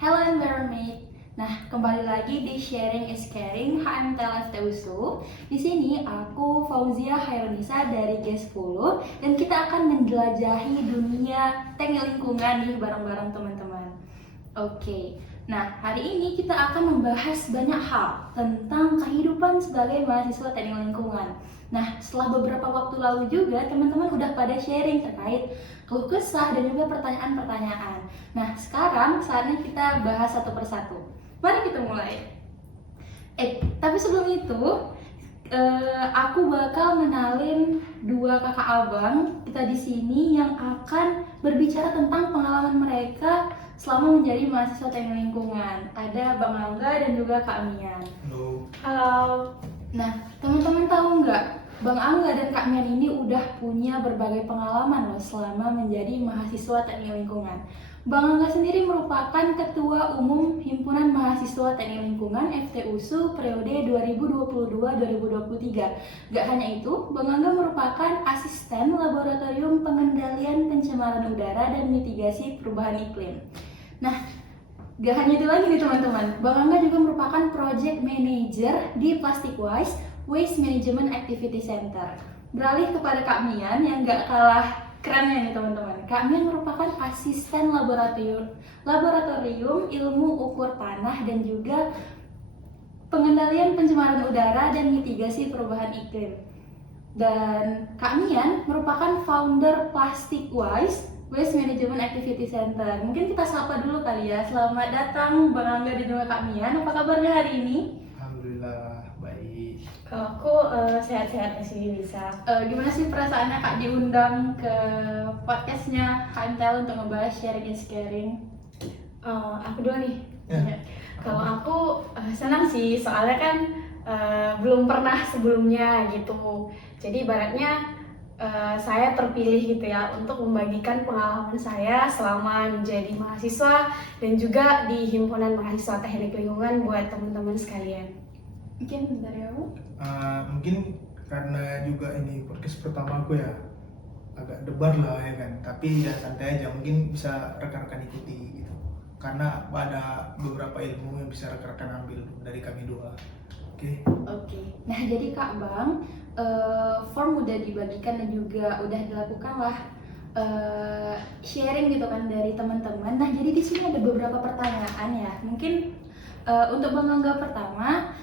Hello Environment. Nah, kembali lagi di Sharing is Caring HMTL FTUSU. Di sini aku Fauzia Hairunisa dari G10 dan kita akan menjelajahi dunia teknik lingkungan nih bareng-bareng teman-teman. Oke. Nah, hari ini kita akan membahas banyak hal tentang kehidupan sebagai mahasiswa teknik lingkungan. Nah, setelah beberapa waktu lalu juga teman-teman udah pada sharing terkait keluh kesah dan juga pertanyaan-pertanyaan. Nah, sekarang saatnya kita bahas satu persatu. Mari kita mulai. Tapi sebelum itu, aku bakal mengenalin dua kakak abang kita di sini yang akan berbicara tentang pengalaman mereka selama menjadi mahasiswa teknik lingkungan. Ada Bang Angga dan juga Kak Mian. Halo. Halo. Nah, teman-teman tahu nggak, Bang Angga dan Kak Mian ini udah punya berbagai pengalaman loh selama menjadi mahasiswa teknik lingkungan. Bang Angga sendiri merupakan Ketua Umum Himpunan Mahasiswa Teknik Lingkungan FTUSU periode 2022-2023. Gak hanya itu, Bang Angga merupakan Asisten Laboratorium Pengendalian Pencemaran Udara dan Mitigasi Perubahan Iklim. Nah, gak hanya itu lagi nih teman-teman, Bang Angga juga merupakan Project Manager di Plastic Waste Management Activity Center. Beralih kepada Kak Mian yang gak kalah kerennya nih teman-teman. Kak Mian merupakan asisten laboratorium ilmu ukur tanah dan juga pengendalian pencemaran udara dan mitigasi perubahan iklim. Dan Kak Mian merupakan founder Plastic Waste Management Activity Center. Mungkin kita sapa dulu kali ya. Selamat datang Bang Angga dan juga Kak Mian. Apa kabarnya hari ini? Alhamdulillah baik. Kalau aku sehat-sehat sih bisa. Gimana sih perasaannya Kak diundang ke podcastnya HMTL untuk ngebahas sharing is caring? Aku dulu nih. Ya. Kalau aku senang sih, soalnya kan belum pernah sebelumnya gitu. Jadi ibaratnya saya terpilih gitu ya untuk membagikan pengalaman saya selama menjadi mahasiswa dan juga di himpunan mahasiswa teknik lingkungan buat teman-teman sekalian. Mungkin dari aku? Mungkin karena juga ini podcast pertama aku ya, agak debar lah ya kan. Tapi ya santai aja, mungkin bisa rekan-rekan ikuti gitu. Karena ada beberapa ilmu yang bisa rekan-rekan ambil dari kami dua. Oke. Nah jadi Kak Bang, form udah dibagikan dan juga udah dilakukan lah sharing gitu kan dari teman-teman. Nah jadi di sini ada beberapa pertanyaan ya. Mungkin untuk Bang Angga pertama,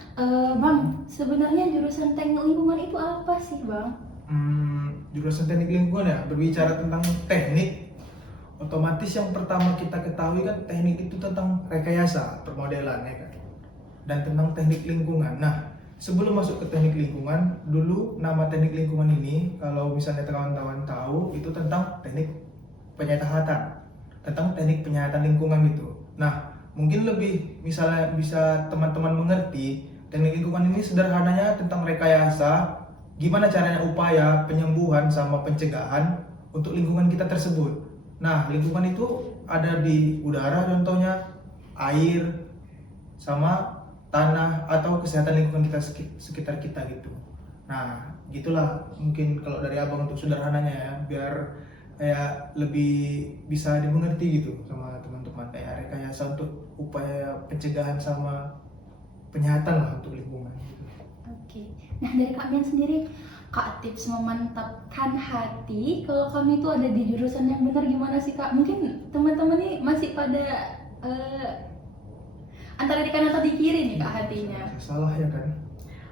Bang, sebenarnya jurusan teknik lingkungan itu apa sih Bang? Jurusan teknik lingkungan ya, berbicara tentang teknik, otomatis yang pertama kita ketahui kan teknik itu tentang rekayasa permodelan ya kan, dan tentang teknik lingkungan. Nah, sebelum masuk ke teknik lingkungan, dulu nama teknik lingkungan ini kalau misalnya kawan-kawan tahu itu tentang teknik penyehatan, tentang teknik penyehatan lingkungan gitu. Nah, mungkin lebih misalnya bisa teman-teman mengerti, teknik lingkungan ini sederhananya tentang rekayasa, gimana caranya upaya penyembuhan sama pencegahan untuk lingkungan kita tersebut. Nah, lingkungan itu ada di udara contohnya, air, sama tanah atau kesehatan lingkungan kita sekitar kita gitu. Nah, gitulah mungkin kalau dari abang untuk sederhananya ya, biar kayak lebih bisa dimengerti gitu sama teman-teman, kayak rekayasa untuk upaya pencegahan sama penyehatan lah untuk lingkungan gitu. Oke. Nah dari Kak Mian sendiri, Kak, tips memantapkan hati kalau kami itu ada di jurusan yang benar gimana sih Kak? Mungkin teman-teman nih masih pada antara di kanan atau di kiri nih Kak hatinya. Salah ya kan?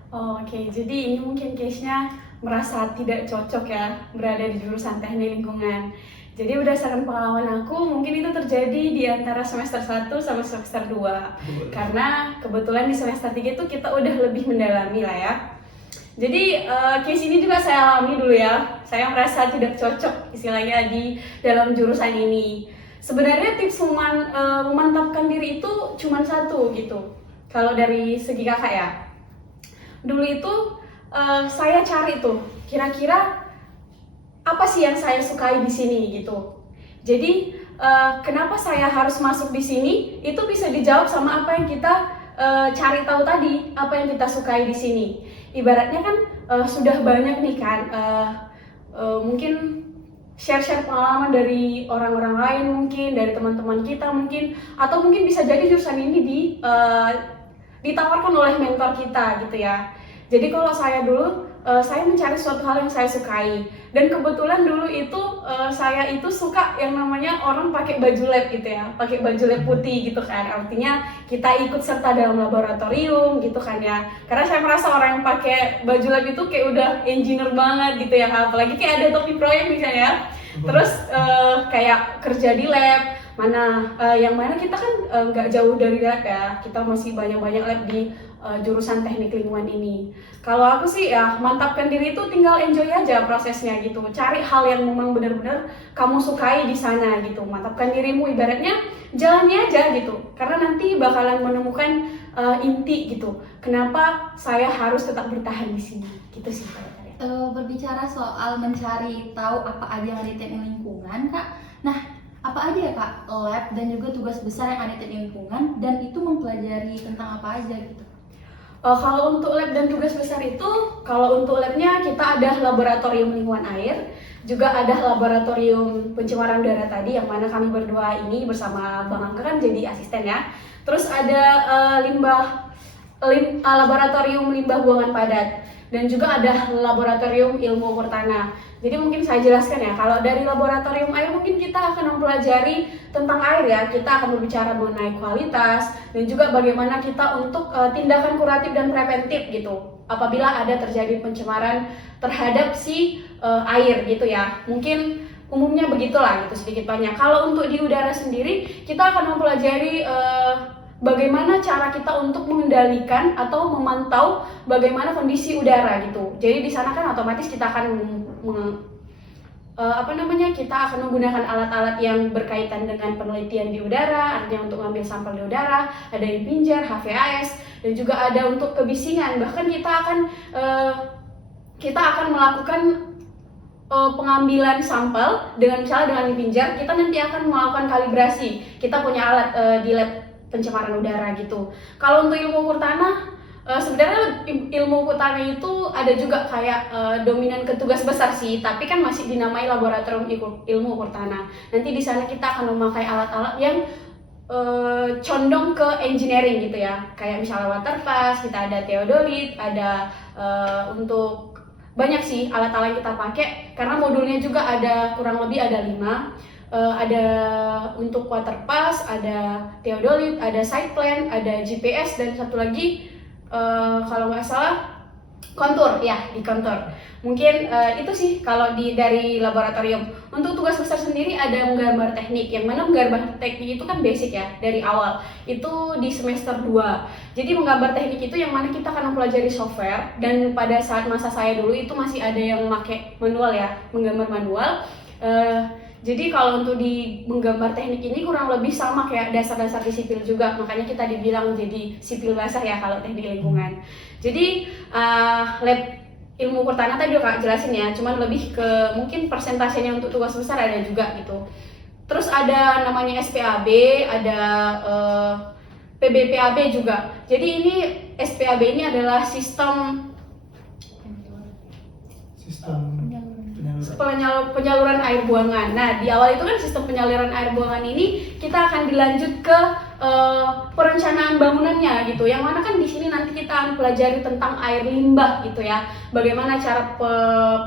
Oke, jadi ini mungkin case-nya merasa tidak cocok ya berada di jurusan teknik lingkungan. Jadi berdasarkan pengalaman aku, mungkin itu terjadi di antara semester 1 sama semester 2. Karena kebetulan di semester 3 itu kita udah lebih mendalami lah ya. Jadi case ini juga saya alami dulu ya. Saya merasa tidak cocok istilahnya di dalam jurusan ini. Sebenarnya tips memantapkan diri itu cuma satu gitu. Kalau dari segi kakak ya. Dulu itu saya cari tuh kira-kira apa sih yang saya sukai di sini gitu. Jadi kenapa saya harus masuk di sini? Itu bisa dijawab sama apa yang kita cari tahu tadi, apa yang kita sukai di sini. Ibaratnya kan sudah banyak nih kan, mungkin share-share pengalaman dari orang-orang lain mungkin, dari teman-teman kita mungkin, atau mungkin bisa jadi jurusan ini ditawarkan oleh mentor kita gitu ya. Jadi kalau saya dulu, saya mencari suatu hal yang saya sukai, dan kebetulan dulu itu saya itu suka yang namanya orang pakai baju lab gitu ya, pakai baju lab putih gitu kan, artinya kita ikut serta dalam laboratorium gitu kan ya, karena saya merasa orang yang pakai baju lab itu kayak udah engineer banget gitu ya, apalagi kayak ada topi proyek misalnya ya. Terus kayak kerja di lab, yang mana kita kan nggak jauh dari lab ya, kita masih banyak-banyak lab di jurusan teknik lingkungan ini. Kalau aku sih ya mantapkan diri itu tinggal enjoy aja prosesnya gitu, cari hal yang memang benar-benar kamu sukai di sana gitu, mantapkan dirimu, ibaratnya jalani aja gitu, karena nanti bakalan menemukan inti gitu, kenapa saya harus tetap bertahan di sini gitu sih Kak. Berbicara soal mencari tahu apa aja yang ada di teknik lingkungan, Kak. Nah, apa aja ya Kak lab dan juga tugas besar yang ada di teknik lingkungan, dan itu mempelajari tentang apa aja gitu? Kalau untuk lab dan tugas besar itu, kalau untuk labnya kita ada laboratorium lingkungan air, juga ada laboratorium pencemaran udara tadi, yang mana kami berdua ini bersama Bang Angga kan jadi asisten ya. Terus ada laboratorium limbah buangan padat, dan juga ada laboratorium ilmu ukur tanah. Jadi mungkin saya jelaskan ya, kalau dari laboratorium air mungkin kita akan mempelajari tentang air ya, kita akan berbicara mengenai kualitas dan juga bagaimana kita untuk tindakan kuratif dan preventif gitu apabila ada terjadi pencemaran terhadap si air gitu ya. Mungkin umumnya begitulah gitu sedikit banyak. Kalau untuk di udara sendiri, kita akan mempelajari bagaimana cara kita untuk mengendalikan atau memantau bagaimana kondisi udara gitu. Jadi di sana kan otomatis kita akan kita akan menggunakan alat-alat yang berkaitan dengan penelitian di udara, artinya untuk mengambil sampel di udara, ada impinger, HVAS, dan juga ada untuk kebisingan. Bahkan kita akan melakukan pengambilan sampel misalnya dengan impinger, kita nanti akan melakukan kalibrasi. Kita punya alat di lab pencemaran udara gitu. Kalau untuk ilmu ukur tanah, sebenarnya ilmu ukur tanah itu ada juga kayak dominan ke tugas besar sih, tapi kan masih dinamai laboratorium ilmu ukur tanah. Nanti di sana kita akan memakai alat-alat yang condong ke engineering gitu ya, kayak misalnya water pass, kita ada theodolit, ada untuk banyak sih alat-alat yang kita pakai, karena modulnya juga ada kurang lebih ada 5. Ada untuk water pass, ada theodolit, ada site plan, ada GPS, dan satu lagi kalau nggak salah kontur ya, di kontur. Mungkin itu sih kalau dari laboratorium. Untuk tugas besar sendiri ada menggambar teknik, yang mana menggambar teknik itu kan basic ya dari awal. Itu di semester 2. Jadi menggambar teknik itu yang mana kita akan mempelajari software, dan pada saat masa saya dulu itu masih ada yang pakai manual ya, menggambar manual. Jadi kalau untuk di menggambar teknik ini kurang lebih sama kayak dasar-dasar di sipil juga, makanya kita dibilang jadi sipil basah ya kalau teknik lingkungan. Jadi lab ilmu ukur tanah tadi Kak jelasin ya, cuman lebih ke mungkin persentasenya untuk tugas besar ada juga gitu. Terus ada namanya SPAB, ada PBPAB juga. Jadi ini SPAB ini adalah sistem penyaluran air buangan. Nah, di awal itu kan sistem penyaluran air buangan ini kita akan dilanjut ke perencanaan bangunannya gitu. Yang mana kan di sini nanti kita akan pelajari tentang air limbah gitu ya. Bagaimana cara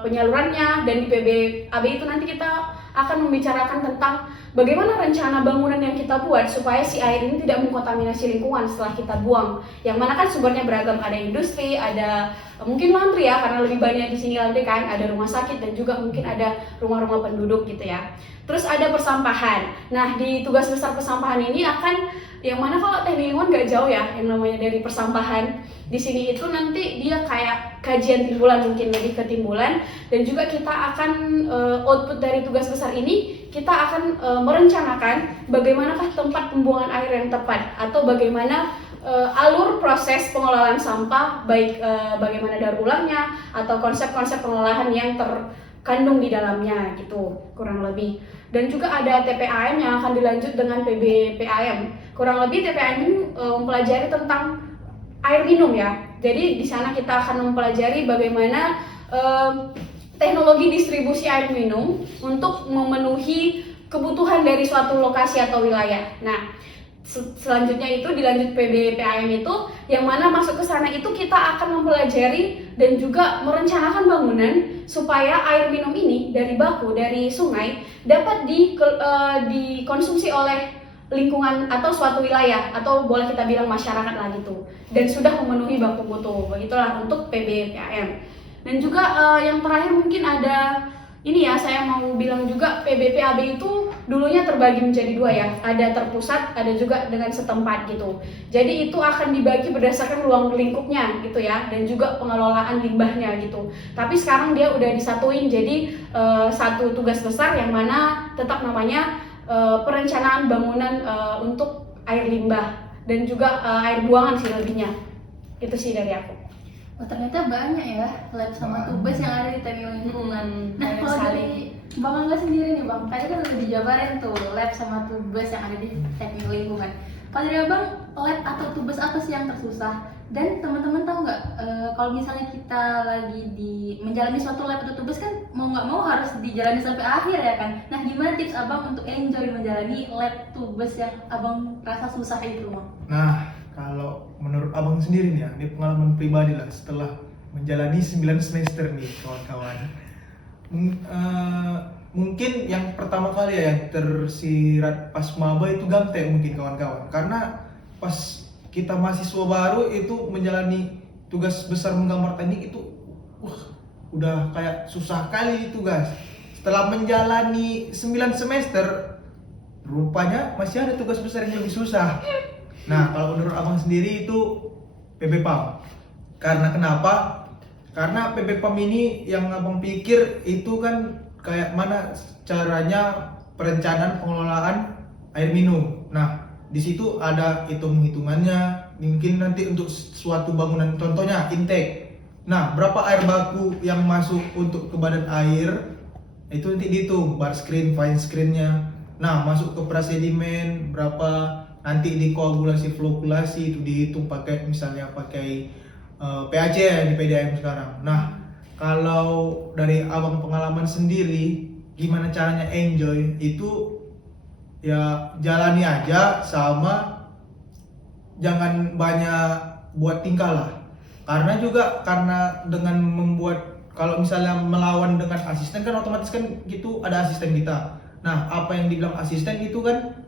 penyalurannya, dan di PBAB itu nanti kita akan membicarakan tentang bagaimana rencana bangunan yang kita buat supaya si air ini tidak mengkontaminasi lingkungan setelah kita buang. Yang mana kan sumbernya beragam, ada industri, ada mungkin laundry ya, karena lebih banyak di sini laundry kan, ada rumah sakit, dan juga mungkin ada rumah-rumah penduduk gitu ya. Terus ada persampahan. Nah, di tugas besar persampahan ini yang mana kalau teknik lingkungan nggak jauh ya, yang namanya dari persampahan. Di sini itu nanti dia kayak kajian timbulan, mungkin lebih ke timbulan, dan juga kita akan output dari tugas besar ini, kita akan merencanakan bagaimanakah tempat pembuangan air yang tepat, atau bagaimana alur proses pengelolaan sampah, baik bagaimana daur ulangnya atau konsep-konsep pengolahan yang terkandung di dalamnya gitu kurang lebih. Dan juga ada TPAM yang akan dilanjut dengan PBPAM. Kurang lebih TPAM ini mempelajari tentang air minum ya. Jadi di sana kita akan mempelajari bagaimana teknologi distribusi air minum untuk memenuhi kebutuhan dari suatu lokasi atau wilayah. Nah, selanjutnya itu dilanjut PBPAM itu yang mana masuk ke sana itu kita akan mempelajari dan juga merencanakan bangunan supaya air minum ini dari baku dari sungai dapat dikonsumsi oleh lingkungan atau suatu wilayah atau boleh kita bilang masyarakat lah gitu, dan sudah memenuhi baku mutu. Begitulah untuk PBPAM. Dan juga yang terakhir mungkin ada ini ya, saya mau bilang juga PBPAB itu dulunya terbagi menjadi dua ya, ada terpusat, ada juga dengan setempat gitu. Jadi itu akan dibagi berdasarkan ruang lingkupnya gitu ya, dan juga pengelolaan limbahnya gitu. Tapi sekarang dia udah disatuin jadi satu tugas besar yang mana tetap namanya perencanaan bangunan untuk air limbah dan juga air buangan sih lebihnya. Itu sih dari aku. Oh, ternyata banyak ya lab sama tubes yang ada di teknik lingkungan. Nah, banyak kalau sekali. dari Bang Angga sendiri nih Bang, tadi kan udah dijabarin tuh lab sama tubes yang ada di teknik lingkungan. Kalau dari Abang, lab atau tubes apa sih yang tersusah? Dan teman-teman tahu nggak, kalau misalnya kita lagi menjalani suatu lab atau tubes kan mau nggak mau harus dijalani sampai akhir ya kan? Nah, gimana tips Abang untuk enjoy menjalani lab tubes yang Abang rasa susah itu Bang? Nah, kalau menurut abang sendiri nih ya, ini pengalaman pribadi lah setelah menjalani 9 semester nih kawan-kawan. Mungkin yang pertama kali ya yang tersirat pas maba itu gamtek mungkin kawan-kawan. Karena pas kita mahasiswa baru itu menjalani tugas besar menggambar teknik itu udah kayak susah kali itu guys. Setelah menjalani 9 semester rupanya masih ada tugas besar yang lebih susah. Nah, kalau menurut abang sendiri itu PBPAM. Karena kenapa? Karena PBPAM ini yang abang pikir itu kan kayak mana caranya perencanaan pengelolaan air minum. Nah, di situ ada hitung-hitungannya. Mungkin nanti untuk suatu bangunan, contohnya intake. Nah, berapa air baku yang masuk untuk ke badan air itu nanti dihitung, bar screen, fine screen-nya. Nah, masuk ke prasedimen berapa, nanti dikoagulasi, flokulasi itu dihitung pakai misalnya pakai PAC ya di PDAM sekarang. Nah, kalau dari abang pengalaman sendiri gimana caranya enjoy itu ya jalani aja, sama jangan banyak buat tingkah lah. Karena dengan membuat, kalau misalnya melawan dengan asisten kan otomatis kan gitu ada asisten kita. Nah, apa yang dibilang asisten itu kan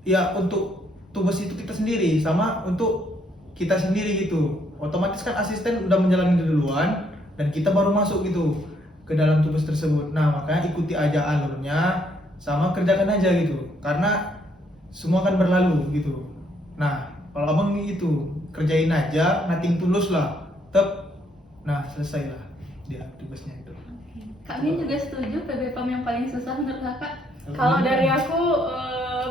ya untuk tugas itu kita sendiri sama untuk kita sendiri gitu. Otomatis kan asisten udah menjalani duluan dan kita baru masuk gitu ke dalam tugas tersebut. Nah, makanya ikuti aja alurnya sama kerjakan aja gitu. Karena semua kan berlalu gitu. Nah, kalau abang itu kerjain aja, nothing tulus lah. Nah, selesai lah dia tugasnya itu. Kak Min juga setuju PBPAM yang paling susah menurut kakak? Kalau dari aku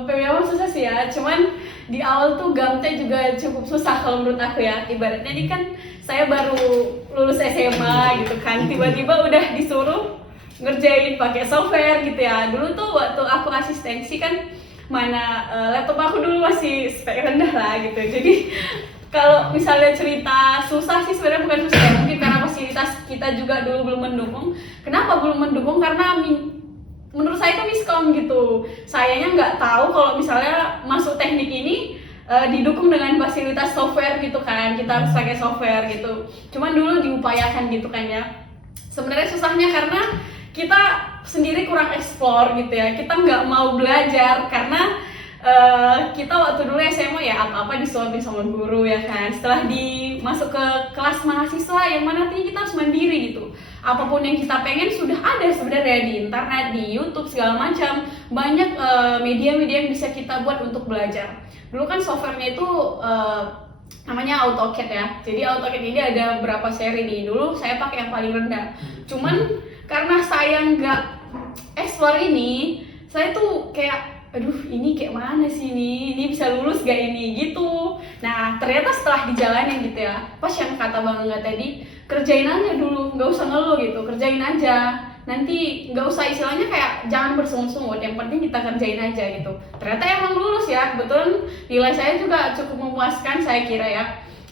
PBPAM susah sih ya, cuman di awal tuh gamte juga cukup susah kalau menurut aku ya. Ibaratnya ini kan saya baru lulus SMA gitu kan, tiba-tiba udah disuruh ngerjain pakai software gitu ya. Dulu tuh waktu aku asistensi kan mana laptop aku dulu masih spek rendah lah gitu. Jadi kalau misalnya cerita susah sih sebenarnya bukan susah ya, mungkin karena fasilitas kita juga dulu belum mendukung. Kenapa belum mendukung? Karena menurut saya itu miskom gitu. Sayanya nggak tahu kalau misalnya masuk teknik ini didukung dengan fasilitas software gitu kan, kita harus pakai software gitu. Cuman dulu diupayakan gitu kan ya. Sebenarnya susahnya karena kita sendiri kurang explore gitu ya. Kita nggak mau belajar karena kita waktu dulu SMA ya apa-apa disuapin sama guru ya kan. Setelah masuk ke kelas mahasiswa yang mana nantinya kita harus mandiri gitu. Apapun yang kita pengen sudah ada sebenarnya di internet, di YouTube segala macam. Banyak media-media yang bisa kita buat untuk belajar. Dulu kan softwarenya itu namanya AutoCAD ya. Jadi AutoCAD ini ada beberapa seri nih. Dulu saya pakai yang paling rendah. Cuman karena saya nggak explore ini, saya tuh kayak aduh ini kayak mana sih ini bisa lulus gak ini gitu. Nah ternyata setelah dijalanin gitu ya, pas yang kata Bang Angga tadi, kerjain aja dulu, nggak usah ngeluh gitu, kerjain aja. Nanti nggak usah istilahnya kayak jangan bersungut-sungut, yang penting kita kerjain aja gitu. Ternyata emang lulus ya, kebetulan nilai saya juga cukup memuaskan saya kira ya.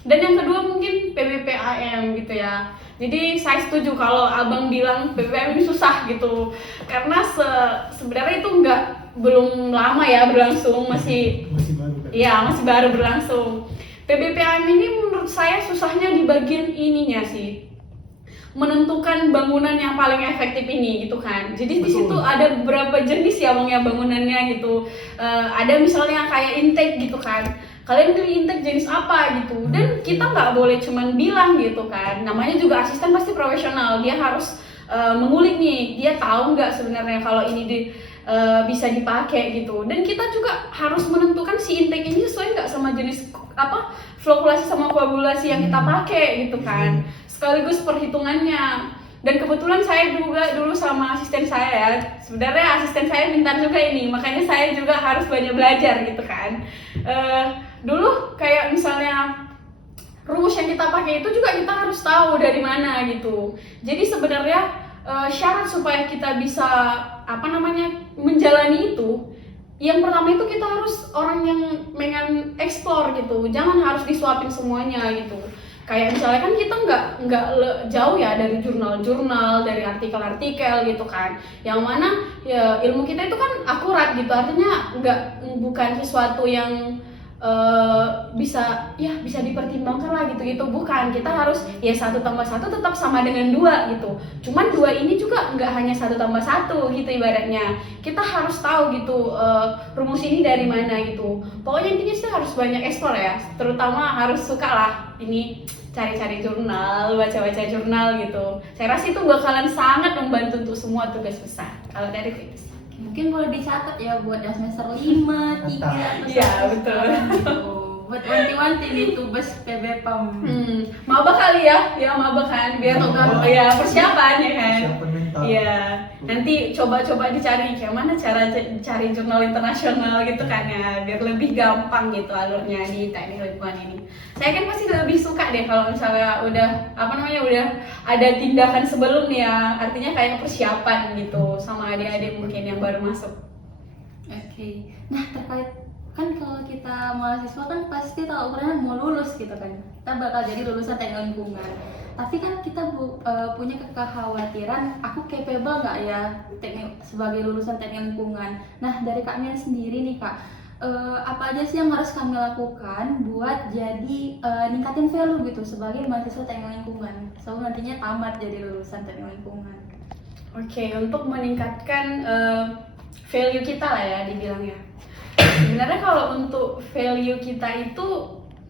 Dan yang kedua mungkin PBPAM gitu ya. Jadi saya setuju kalau abang bilang PPPM ini susah gitu, karena sebenarnya itu belum lama ya berlangsung, masih baru kan? iya masih baru berlangsung. PPPM ini menurut saya susahnya di bagian ininya sih, menentukan bangunan yang paling efektif ini gitu kan. Jadi di situ ada beberapa jenis ya bang ya bangunannya gitu. Ada misalnya kayak intake gitu kan. Kalian pilih intake jenis apa gitu. Dan kita nggak boleh cuman bilang gitu kan. Namanya juga asisten pasti profesional. Dia harus mengulik nih. Dia tahu nggak sebenarnya kalau ini bisa dipakai gitu. Dan kita juga harus menentukan si intake ini sesuai nggak sama jenis apa flokulasi sama koagulasi yang kita pakai gitu kan. Sekaligus perhitungannya. Dan kebetulan saya juga dulu sama asisten saya ya, sebenarnya asisten saya pintar juga ini, makanya saya juga harus banyak belajar gitu kan. Dulu kayak misalnya rumus yang kita pakai itu juga kita harus tahu dari mana gitu. Jadi sebenarnya syarat supaya kita bisa menjalani itu, yang pertama itu kita harus orang yang pengen explore gitu, jangan harus disuapin semuanya gitu. Kayak misalnya kan kita nggak jauh ya dari jurnal-jurnal, dari artikel-artikel gitu kan, yang mana ya ilmu kita itu kan akurat gitu, artinya bukan sesuatu yang bisa dipertimbangkan lah gitu, bukan. Kita harus ya 1 tambah 1 tetap sama dengan 2 gitu, cuman 2 ini juga nggak hanya 1 tambah 1 gitu ibaratnya. Kita harus tahu gitu rumus ini dari mana gitu. Pokoknya intinya sih harus banyak explore ya, terutama harus suka lah ini cari-cari jurnal, baca-baca jurnal gitu. Saya rasa itu bakalan sangat membantu untuk semua tugas besar kalau dari itu. Mungkin boleh dicatat ya buat yang semester 5, 3 atau Iya, betul. gitu. Buat wanti-wanti nih tugas PBPM. Maba kali ya maba kan, biar ya persiapan ya kan. Persiapan mental. Iya, nanti coba-coba dicari kayak mana cara cari jurnal internasional gitu kan ya, biar lebih gampang gitu alurnya di teknik lingkungan ini. Saya kan pasti lebih suka deh kalau misalnya udah ada tindakan sebelum nih ya, artinya kayak persiapan gitu sama adik-adik mungkin yang baru masuk. Oke. Nah, terkait kan kalau kita mahasiswa kan pasti tahu ukurannya mau lulus gitu kan, kita bakal jadi lulusan teknik lingkungan. Tapi kan kita punya kekhawatiran, aku capable nggak ya sebagai lulusan teknik lingkungan. Nah, dari Kak Mian sendiri nih Kak, apa aja sih yang harus kami lakukan buat jadi ningkatin value gitu sebagai mahasiswa teknik lingkungan, so nantinya tamat jadi lulusan teknik lingkungan. Oke, untuk meningkatkan value kita lah ya dibilangnya. Sebenarnya kalau untuk value kita itu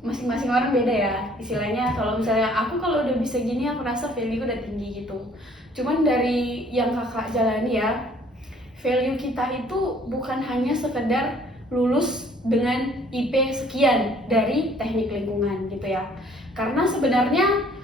masing-masing orang beda ya. Istilahnya kalau misalnya aku kalau udah bisa gini aku rasa value udah tinggi gitu. Cuman dari yang kakak jalani ya, value kita itu bukan hanya sekedar lulus dengan IP sekian dari teknik lingkungan gitu ya. Karena sebenarnya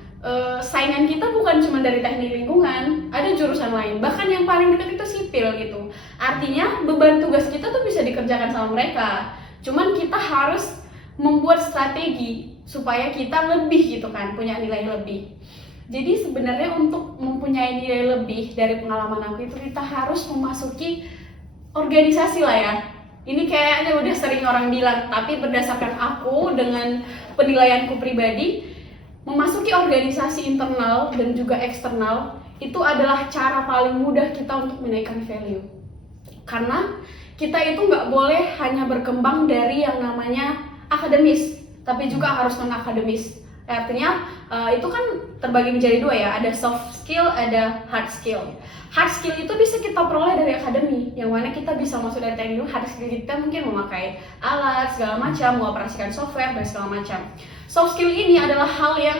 saingan kita bukan cuma dari teknik lingkungan, ada jurusan lain, bahkan yang paling dekat itu sipil gitu. Artinya beban tugas kita tuh bisa dikerjakan sama mereka, cuman kita harus membuat strategi supaya kita lebih gitu kan, punya nilai lebih. Jadi sebenarnya untuk mempunyai nilai lebih dari pengalaman aku itu kita harus memasuki organisasi lah ya. Ini kayaknya udah sering orang bilang, tapi berdasarkan aku dengan penilaianku pribadi, memasuki organisasi internal dan juga eksternal itu adalah cara paling mudah kita untuk menaikkan value. Karena kita itu nggak boleh hanya berkembang dari yang namanya akademis, tapi juga harus non-akademis. Artinya itu kan terbagi menjadi 2 ya, ada soft skill, ada hard skill. Hard skill itu bisa kita peroleh dari akademi, yang mana kita bisa masuk dari teknik. Hard skill kita mungkin memakai alat segala macam, mengoperasikan software dan segala macam. Soft skill ini adalah hal yang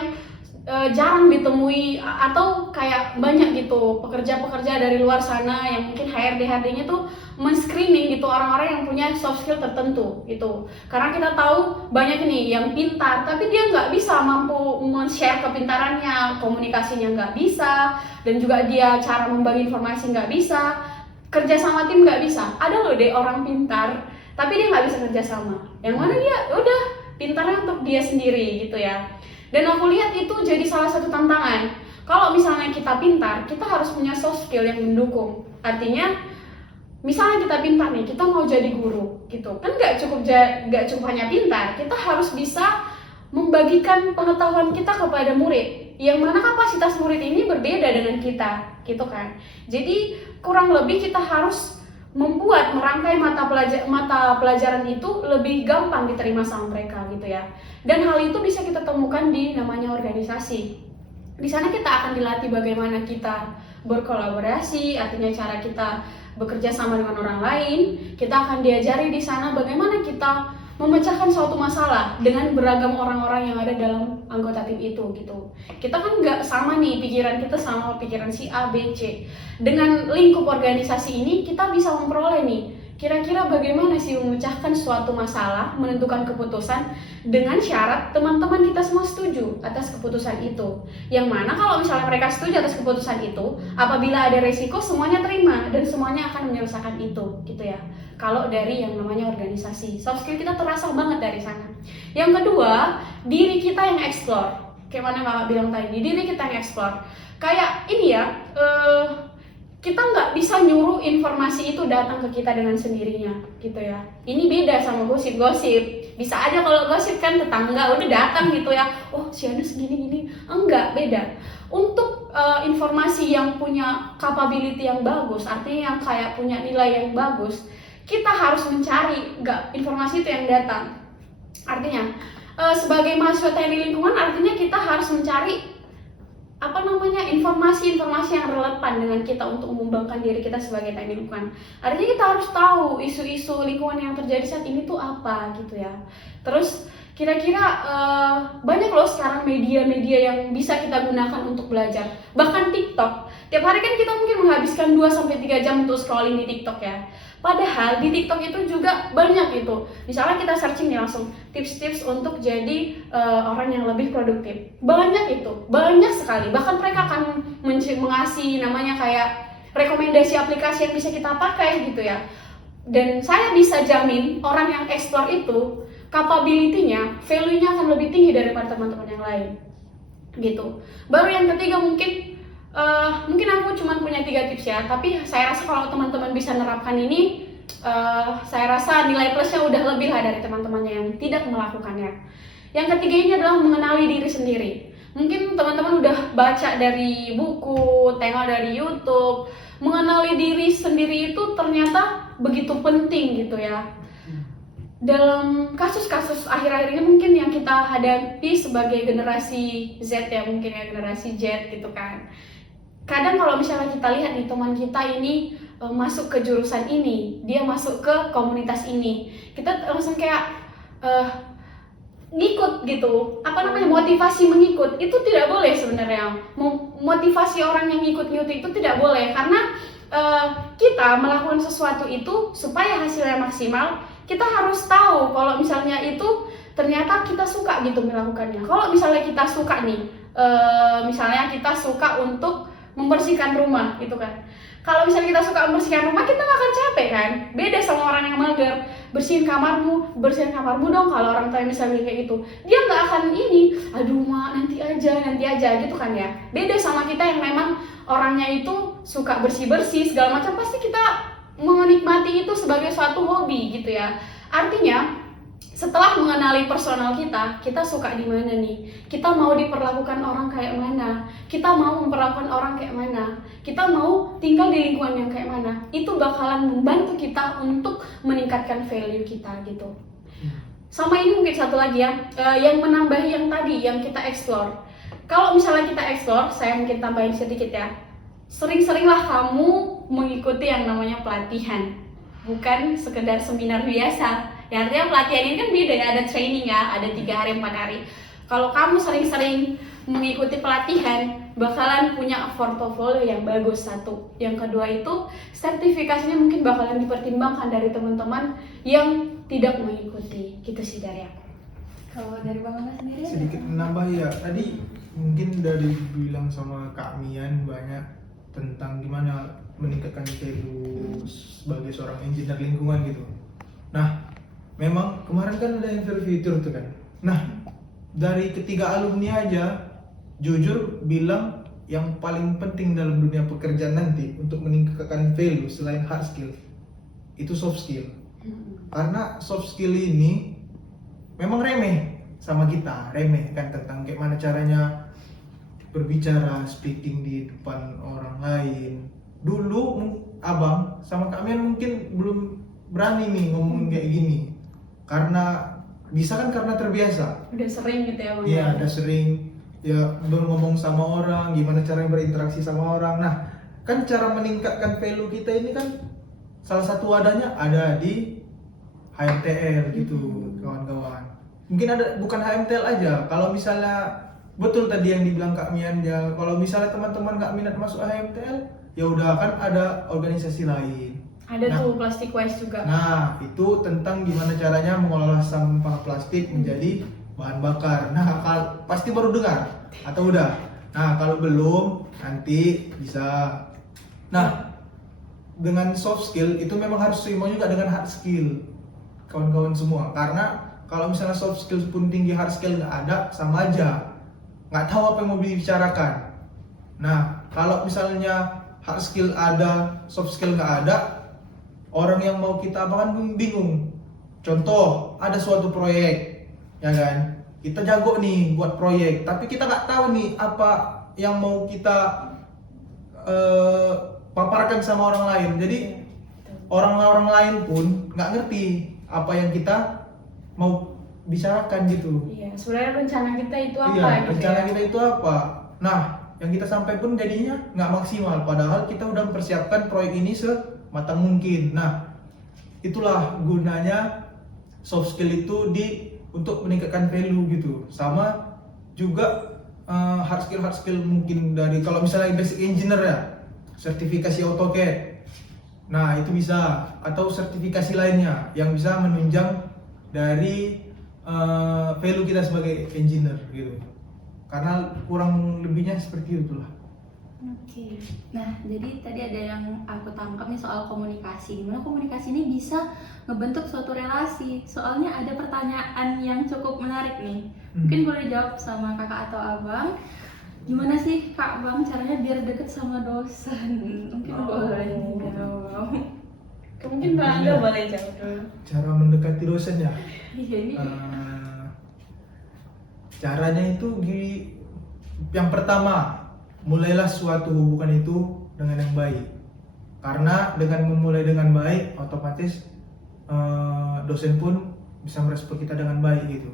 jarang ditemui atau kayak banyak gitu pekerja-pekerja dari luar sana yang mungkin HRD-nya tuh men-screening gitu orang-orang yang punya soft skill tertentu gitu. Karena kita tahu banyak nih yang pintar tapi dia nggak bisa mampu men-share kepintarannya, komunikasinya nggak bisa, dan juga dia cara membagi informasi nggak bisa, kerja sama tim nggak bisa. Ada loh deh orang pintar tapi dia nggak bisa kerja sama, yang mana dia udah pintarnya untuk dia sendiri gitu ya. Dan aku lihat itu jadi salah satu tantangan. Kalau misalnya kita pintar, kita harus punya soft skill yang mendukung. Artinya, misalnya kita pintar nih, kita mau jadi guru, gitu. Kan nggak cukup hanya pintar, kita harus bisa membagikan pengetahuan kita kepada murid. yang mana kapasitas murid ini berbeda dengan kita, gitu kan. Jadi kurang lebih kita harus membuat merangkai mata pelajaran itu lebih gampang diterima sama mereka gitu ya. Dan hal itu bisa kita temukan di namanya organisasi. Di sana kita akan dilatih bagaimana kita berkolaborasi, artinya cara kita bekerja sama dengan orang lain. Kita akan diajari di sana bagaimana kita memecahkan suatu masalah dengan beragam orang-orang yang ada dalam anggota tim itu gitu. Kita kan nggak sama nih pikiran kita sama pikiran si A, B, C. Dengan lingkup organisasi ini kita bisa memperoleh nih kira-kira bagaimana sih memecahkan suatu masalah, menentukan keputusan dengan syarat teman-teman kita semua setuju atas keputusan itu. Yang mana kalau misalnya mereka setuju atas keputusan itu, apabila ada resiko semuanya terima dan semuanya akan menyelesaikan itu gitu ya. Kalau dari yang namanya organisasi, soft skill kita terasa banget dari sana. Yang kedua, diri kita yang explore. Kayak mana Mama bilang tadi, diri kita yang explore. Kayak ini ya, kita nggak bisa nyuruh informasi itu datang ke kita dengan sendirinya gitu ya. Ini beda sama gosip-gosip. Bisa aja kalau gosip kan tetangga udah datang gitu ya, oh si Anus gini-gini. Enggak, beda. Untuk informasi yang punya capability yang bagus, artinya yang kayak punya nilai yang bagus, kita harus mencari informasi itu yang datang. Artinya sebagai mahasiswa teknik lingkungan, artinya kita harus mencari informasi-informasi yang relevan dengan kita untuk mengembangkan diri kita sebagai teknik lingkungan. Artinya kita harus tahu isu-isu lingkungan yang terjadi saat ini tuh apa gitu ya. Terus kira-kira banyak loh sekarang media-media yang bisa kita gunakan untuk belajar. Bahkan TikTok. Tiap hari kan kita mungkin menghabiskan 2-3 jam untuk scrolling di TikTok ya. Padahal di TikTok itu juga banyak gitu. Misalnya kita searching nih langsung tips-tips untuk jadi orang yang lebih produktif. Banyak itu, banyak sekali. Bahkan mereka akan mengasih namanya kayak rekomendasi aplikasi yang bisa kita pakai gitu ya. Dan saya bisa jamin orang yang explore itu capability-nya, value-nya akan lebih tinggi daripada teman-teman yang lain. Gitu. Baru yang ketiga mungkin aku cuma punya 3 tips ya, tapi saya rasa kalau teman-teman bisa menerapkan ini, saya rasa nilai plusnya udah lebih lah dari teman-temannya yang tidak melakukannya. Yang ketiga ini adalah mengenali diri sendiri. Mungkin teman-teman udah baca dari buku, tengok dari YouTube, mengenali diri sendiri itu ternyata begitu penting gitu ya. Dalam kasus-kasus akhir-akhir ini mungkin yang kita hadapi sebagai generasi Z ya, mungkin ya generasi Z gitu kan. Kadang kalau misalnya kita lihat nih teman kita ini masuk ke jurusan ini, dia masuk ke komunitas ini, kita langsung kayak ngikut gitu. Motivasi mengikut itu tidak boleh sebenarnya. Motivasi orang yang ngikut-ngikut itu tidak boleh karena kita melakukan sesuatu itu supaya hasilnya maksimal. Kita harus tahu kalau misalnya itu ternyata kita suka gitu melakukannya. Kalau misalnya kita suka nih, misalnya kita suka untuk membersihkan rumah gitu kan. Kalau misalnya kita suka membersihkan rumah, kita nggak akan capek kan. Beda sama orang yang mager, bersihin kamarmu dong. Kalau orang tua misalnya kayak gitu, dia nggak akan ini, aduh mak nanti aja gitu kan ya. Beda sama kita yang memang orangnya itu suka bersih segala macam, pasti kita menikmati itu sebagai suatu hobi gitu ya. Artinya setelah mengenali personal kita suka di mana nih, kita mau diperlakukan orang kayak mana, kita mau memperlakukan orang kayak mana, kita mau tinggal di lingkungan yang kayak mana, itu bakalan membantu kita untuk meningkatkan value kita gitu. Sama ini mungkin satu lagi ya, yang menambahi yang tadi yang kita explore. Kalau misalnya kita explore, saya mungkin tambahin sedikit ya, sering-seringlah kamu mengikuti yang namanya pelatihan, bukan sekedar seminar biasa. Ya, artinya pelatihan ini kan beda ya, ada training ya, ada 3 hari 4 hari. Kalau kamu sering-sering mengikuti pelatihan, bakalan punya portofolio yang bagus satu. Yang kedua itu sertifikasinya mungkin bakalan dipertimbangkan dari teman-teman yang tidak mengikuti. Gitu sih dari aku. Kalau dari Bang Angga sendiri Sedikit menambah ya, tadi mungkin udah dibilang sama Kak Mian banyak tentang gimana meningkatkan value sebagai seorang engineer lingkungan gitu. Nah, memang kemarin kan ada interview itu tuh kan. Nah, dari ketiga alumni aja jujur bilang yang paling penting dalam dunia pekerjaan nanti untuk meningkatkan value selain hard skill itu soft skill. Karena soft skill ini memang remeh sama kita, remeh kan tentang gimana caranya berbicara, speaking di depan orang lain. Dulu abang sama kalian mungkin belum berani nih ngomong kayak gini, karena bisa kan karena terbiasa. Udah sering gitu ya Bang? Iya, udah sering ya ngomong sama orang, gimana cara berinteraksi sama orang. Nah, kan cara meningkatkan value kita ini kan salah satu wadahnya ada di HMTL gitu, kawan-kawan. Mungkin ada bukan HMTL aja. Kalau misalnya betul tadi yang dibilang Kak Mian ya, kalau misalnya teman-teman nggak minat masuk HMTL, ya udah kan ada organisasi lain. Ada tuh plastic waste juga. Nah, itu tentang gimana caranya mengolah sampah plastik menjadi bahan bakar. Nah, pasti baru dengar atau udah? Nah, kalau belum nanti bisa. Nah, dengan soft skill itu memang harus seimbang juga dengan hard skill, kawan-kawan semua. Karena kalau misalnya soft skill pun tinggi, hard skill nggak ada, sama aja. Nggak tahu apa yang mau dibicarakan. Nah, kalau misalnya hard skill ada, soft skill nggak ada, orang yang mau kita apa kan bingung. Contoh, ada suatu proyek, ya kan? Kita jago nih buat proyek, tapi kita nggak tahu nih apa yang mau kita paparkan sama orang lain. Jadi orang-orang lain pun nggak ngerti apa yang kita mau bicarakan gitu. Iya, sebenarnya rencana kita itu apa? Iya, gitu rencana ya? kita itu apa? Nah, yang kita sampai pun jadinya nggak maksimal. Padahal kita udah mempersiapkan proyek ini sematang mungkin. Nah, itulah gunanya soft skill itu untuk meningkatkan value gitu. Sama juga hard skill mungkin dari kalau misalnya basic engineer ya, sertifikasi AutoCAD. Nah, itu bisa, atau sertifikasi lainnya yang bisa menunjang dari value kita sebagai engineer gitu. Karena kurang lebihnya seperti itulah. Oke. Nah, jadi tadi ada yang aku tangkap nih soal komunikasi. Gimana komunikasi ini bisa ngebentuk suatu relasi? Soalnya ada pertanyaan yang cukup menarik nih. Mungkin boleh dijawab sama kakak atau abang. Gimana sih Kak Bang caranya biar deket sama dosen? Mungkin boleh dijawab. Mungkin Bang Angga boleh jawab dulu. Cara mendekati dosen ya? Iya ini. Caranya itu yang pertama, mulailah suatu hubungan itu dengan yang baik. Karena dengan memulai dengan baik, otomatis dosen pun bisa merespon kita dengan baik gitu.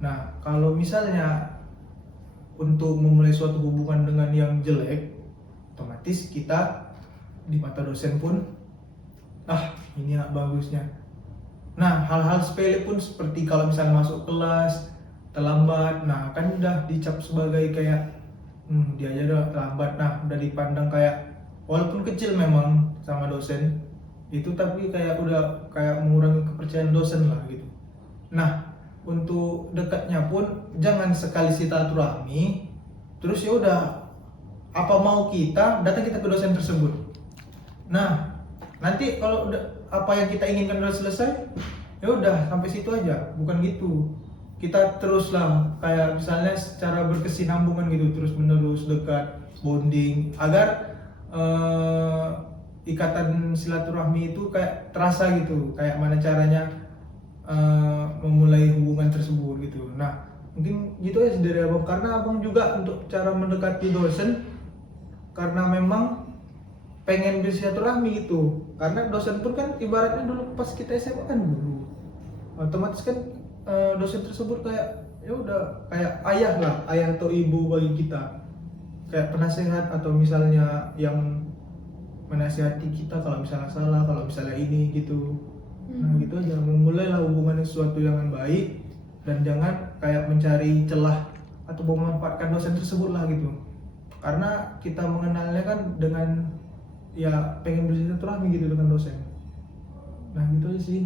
Nah, kalau misalnya untuk memulai suatu hubungan dengan yang jelek, otomatis kita di mata dosen pun ini nggak bagusnya. Nah, hal-hal sepele pun seperti kalau misalnya masuk kelas terlambat, nah kan udah dicap sebagai kayak dia aja udah terlambat. Nah, udah dipandang kayak walaupun kecil memang sama dosen itu, tapi kayak udah kayak mengurangi kepercayaan dosen lah gitu. Nah, untuk dekatnya pun jangan sekali silaturahmi terus ya udah apa mau kita datang kita ke dosen tersebut. Nah, nanti kalau udah apa yang kita inginkan udah selesai, ya udah sampai situ aja. Bukan gitu. Kita teruslah kayak misalnya secara berkesinambungan gitu, terus menerus dekat, bonding agar ikatan silaturahmi itu kayak terasa gitu. Kayak mana caranya memulai hubungan tersebut gitu. Nah, mungkin gitu aja dari abang, karena abang juga untuk cara mendekati dosen karena memang pengen bersilaturahmi gitu. Karena dosen pun kan ibaratnya dulu pas kita SMA kan guru, otomatis kan dosen tersebut kayak ya udah kayak ayah lah, ayah atau ibu bagi kita, kayak penasehat atau misalnya yang menasihati kita kalau misalnya salah, kalau misalnya ini gitu. Nah gitu aja, memulailah hubungan sesuatu yang baik dan jangan kayak mencari celah atau memanfaatkan dosen tersebut lah gitu. Karena kita mengenalnya kan dengan ya pengen bersilaturahmi gitu dengan dosen. Nah gitu aja sih.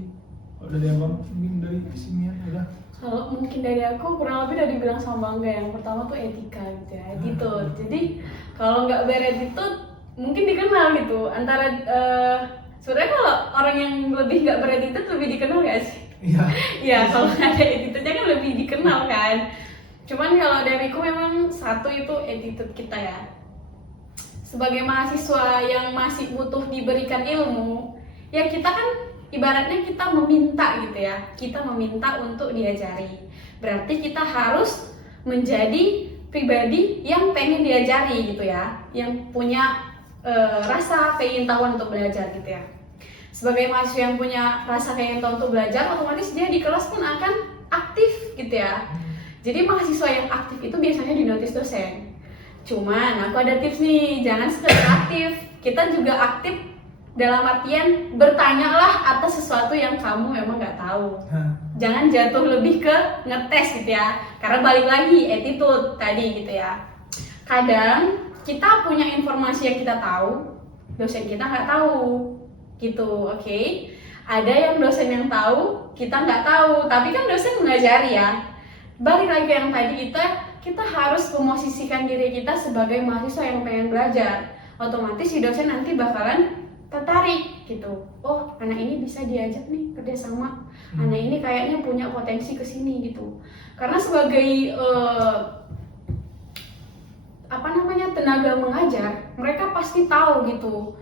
Kalau dari abang, mungkin dari sini ada. Kalau mungkin dari aku kurang lebih udah dibilang sama Bangga. Yang pertama tuh etika gitu ya, attitude. Jadi kalau nggak beretitude mungkin dikenal gitu antara sebenarnya kalau orang yang lebih nggak beretitude lebih dikenal nggak sih? Iya. Iya, kalau ada attitude-nya kan lebih dikenal kan. Cuman kalau dariku memang satu itu attitude kita ya. Sebagai mahasiswa yang masih butuh diberikan ilmu, ya kita kan ibaratnya kita meminta gitu ya. Kita meminta untuk diajari. Berarti kita harus menjadi pribadi yang pengen diajari gitu ya, yang punya rasa pengen tahu untuk belajar gitu ya. Sebagai mahasiswa yang punya rasa pengen tahu untuk belajar, otomatis dia di kelas pun akan aktif gitu ya. Jadi mahasiswa yang aktif itu biasanya dinotis dosen. Cuman aku ada tips nih, jangan sekedar aktif, kita juga aktif dalam artian bertanyalah atas sesuatu yang kamu memang nggak tahu. Jangan jatuh lebih ke ngetes gitu ya, karena balik lagi attitude tadi gitu ya. Kadang kita punya informasi yang kita tahu, dosen kita nggak tahu gitu, oke? Ada yang dosen yang tahu, kita nggak tahu, tapi kan dosen mengajari ya. Balik lagi yang tadi kita harus memosisikan diri kita sebagai mahasiswa yang pengen belajar. Otomatis si dosen nanti bakalan tertarik gitu. Oh, anak ini bisa diajak nih kerjasama. Anak ini kayaknya punya potensi ke sini gitu. Karena sebagai tenaga mengajar, mereka pasti tahu gitu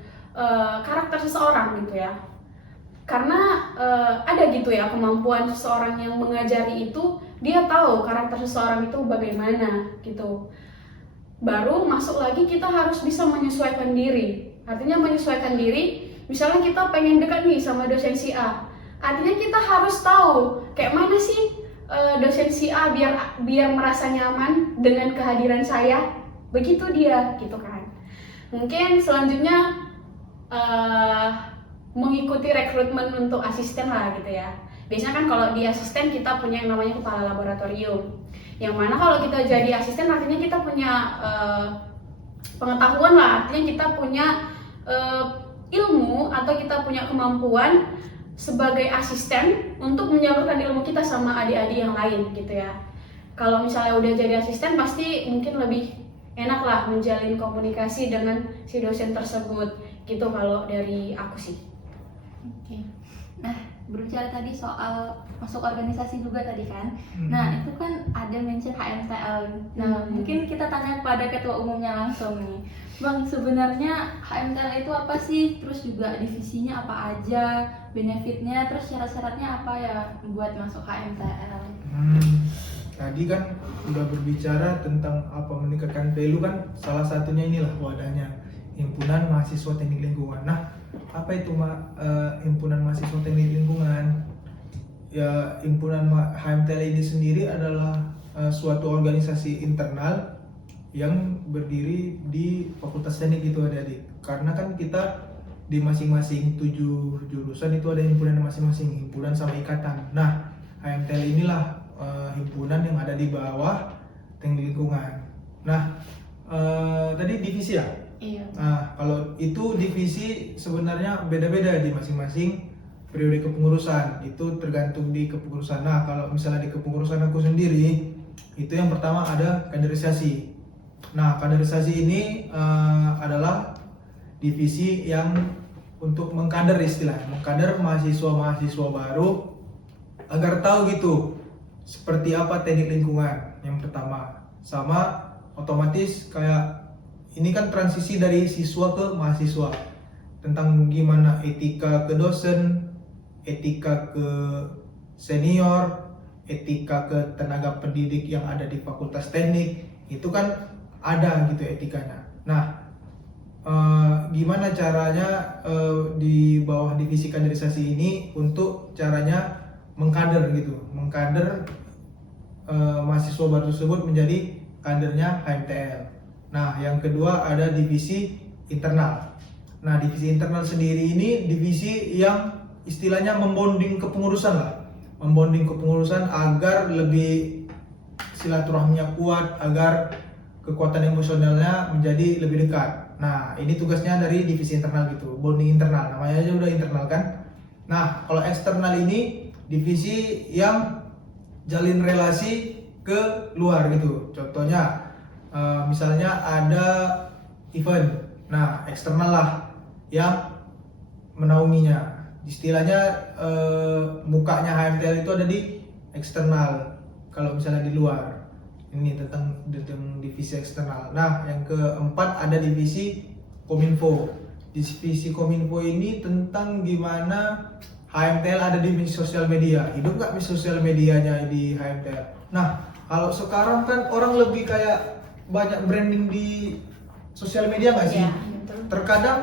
karakter seseorang gitu ya. Karena ada gitu ya kemampuan seseorang yang mengajari itu, dia tahu karakter seseorang itu bagaimana gitu. Baru masuk lagi kita harus bisa menyesuaikan diri. Artinya menyesuaikan diri, misalnya kita pengen dekat nih sama dosen si A. Artinya kita harus tahu kayak mana sih dosen si A biar merasa nyaman dengan kehadiran saya. Begitu dia gitu kan. Mungkin selanjutnya mengikuti rekrutmen untuk asisten lah gitu ya. Biasanya kan kalau di asisten kita punya yang namanya kepala laboratorium. Yang mana kalau kita jadi asisten artinya kita punya pengetahuan lah, artinya kita punya ilmu atau kita punya kemampuan sebagai asisten untuk menyalurkan ilmu kita sama adik-adik yang lain gitu ya. Kalau misalnya udah jadi asisten pasti mungkin lebih enak lah menjalin komunikasi dengan si dosen tersebut gitu kalau dari aku sih. Oke. Nah, berbicara tadi soal masuk organisasi juga tadi kan. Nah, itu kan ada mention HMTL. Nah, mungkin kita tanya kepada ketua umumnya langsung nih. Bang, sebenarnya HMTL itu apa sih? Terus juga divisinya apa aja? Benefitnya, terus syarat-syaratnya apa ya buat masuk HMTL? Tadi kan udah berbicara tentang apa meningkatkan value kan, salah satunya inilah wadahnya, Himpunan Mahasiswa Teknik Lingkungan. Nah, apa itu Himpunan Mahasiswa Teknik Lingkungan? Ya, Himpunan HMTL ini sendiri adalah suatu organisasi internal yang berdiri di Fakultas Teknik itu adik-adik. Karena kan kita di masing-masing 7 jurusan itu ada himpunan masing-masing, himpunan sama ikatan. Nah, HMTL inilah himpunan yang ada di bawah Teknik Lingkungan. Nah, tadi divisi ya? Iya. Nah, kalau itu divisi sebenarnya beda-beda di masing-masing periode kepengurusan. Itu tergantung di kepengurusan. Nah, kalau misalnya di kepengurusan aku sendiri, itu yang pertama ada kaderisasi. Nah, kaderisasi ini adalah divisi yang untuk mengkader istilahnya, mengkader mahasiswa-mahasiswa baru agar tahu gitu seperti apa teknik lingkungan yang pertama. Sama otomatis kayak ini kan transisi dari siswa ke mahasiswa, tentang gimana etika ke dosen, etika ke senior, etika ke tenaga pendidik yang ada di fakultas teknik, itu kan ada gitu etikanya. Nah, gimana caranya di bawah divisi kaderisasi ini untuk caranya mengkader gitu, mengkader mahasiswa baru tersebut menjadi kadernya HMTL. Nah, yang kedua ada divisi internal. Nah, divisi internal sendiri ini divisi yang istilahnya membonding kepengurusan lah, membonding kepengurusan agar lebih silaturahminya kuat, agar kekuatan emosionalnya menjadi lebih dekat. Nah, ini tugasnya dari divisi internal gitu, bonding internal, namanya aja udah internal kan. Nah, kalau eksternal ini divisi yang jalin relasi ke luar gitu. Contohnya misalnya ada event, nah eksternal lah yang menaunginya. Istilahnya mukanya HMTL itu ada di eksternal. Kalau misalnya di luar, ini tentang divisi eksternal. Nah, yang keempat ada divisi Kominfo. Divisi Kominfo ini tentang gimana HMTL ada di sosial media. Hidup nggak sosial medianya di HMTL? Nah, kalau sekarang kan orang lebih kayak banyak branding di sosial media nggak sih? Iya, betul. Terkadang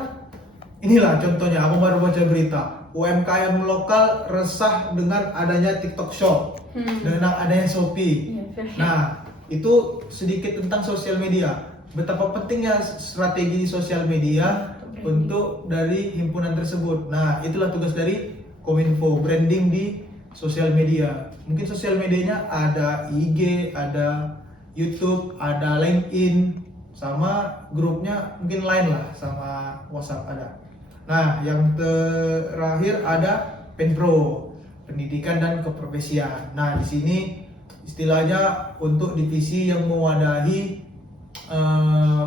inilah contohnya, aku baru baca berita UMKM lokal resah dengan adanya TikTok Shop, dengan adanya Shopee. Iya, betul. Nah, itu sedikit tentang sosial media. Betapa pentingnya strategi sosial media untuk dari himpunan tersebut. Nah, itulah tugas dari Kominfo, branding di sosial media. Mungkin sosial medianya ada IG, ada YouTube, ada LinkedIn, sama grupnya mungkin lain lah, sama WhatsApp ada. Nah, yang terakhir ada Penpro, pendidikan dan keprofesian. Nah, di sini istilahnya untuk divisi yang mewadahi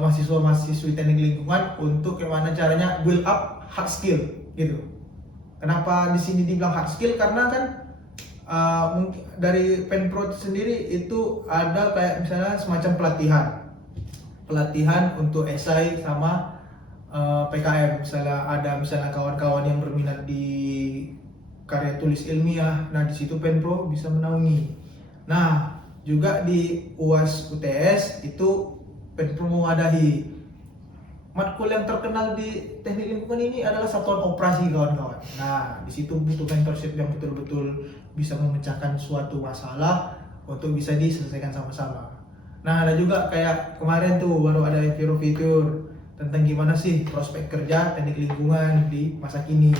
mahasiswa-mahasiswi teknik lingkungan untuk gimana caranya build up hard skill gitu. Kenapa di sini dibilang hard skill? Karena kan mungkin dari Penpro sendiri itu ada kayak misalnya semacam pelatihan untuk esai sama PKM. Misalnya kawan-kawan yang berminat di karya tulis ilmiah, nah di situ Penpro bisa menaungi. Nah, juga di UAS UTS itu Penpro mewadahi. Matkul yang terkenal di teknik lingkungan ini adalah satuan operasi, kawan-kawan. Nah, di situ butuh mentorship yang betul-betul bisa memecahkan suatu masalah untuk bisa diselesaikan sama-sama. Nah, ada juga kayak kemarin tuh baru ada Enviro Fitur tentang gimana sih prospek kerja teknik lingkungan di masa kini.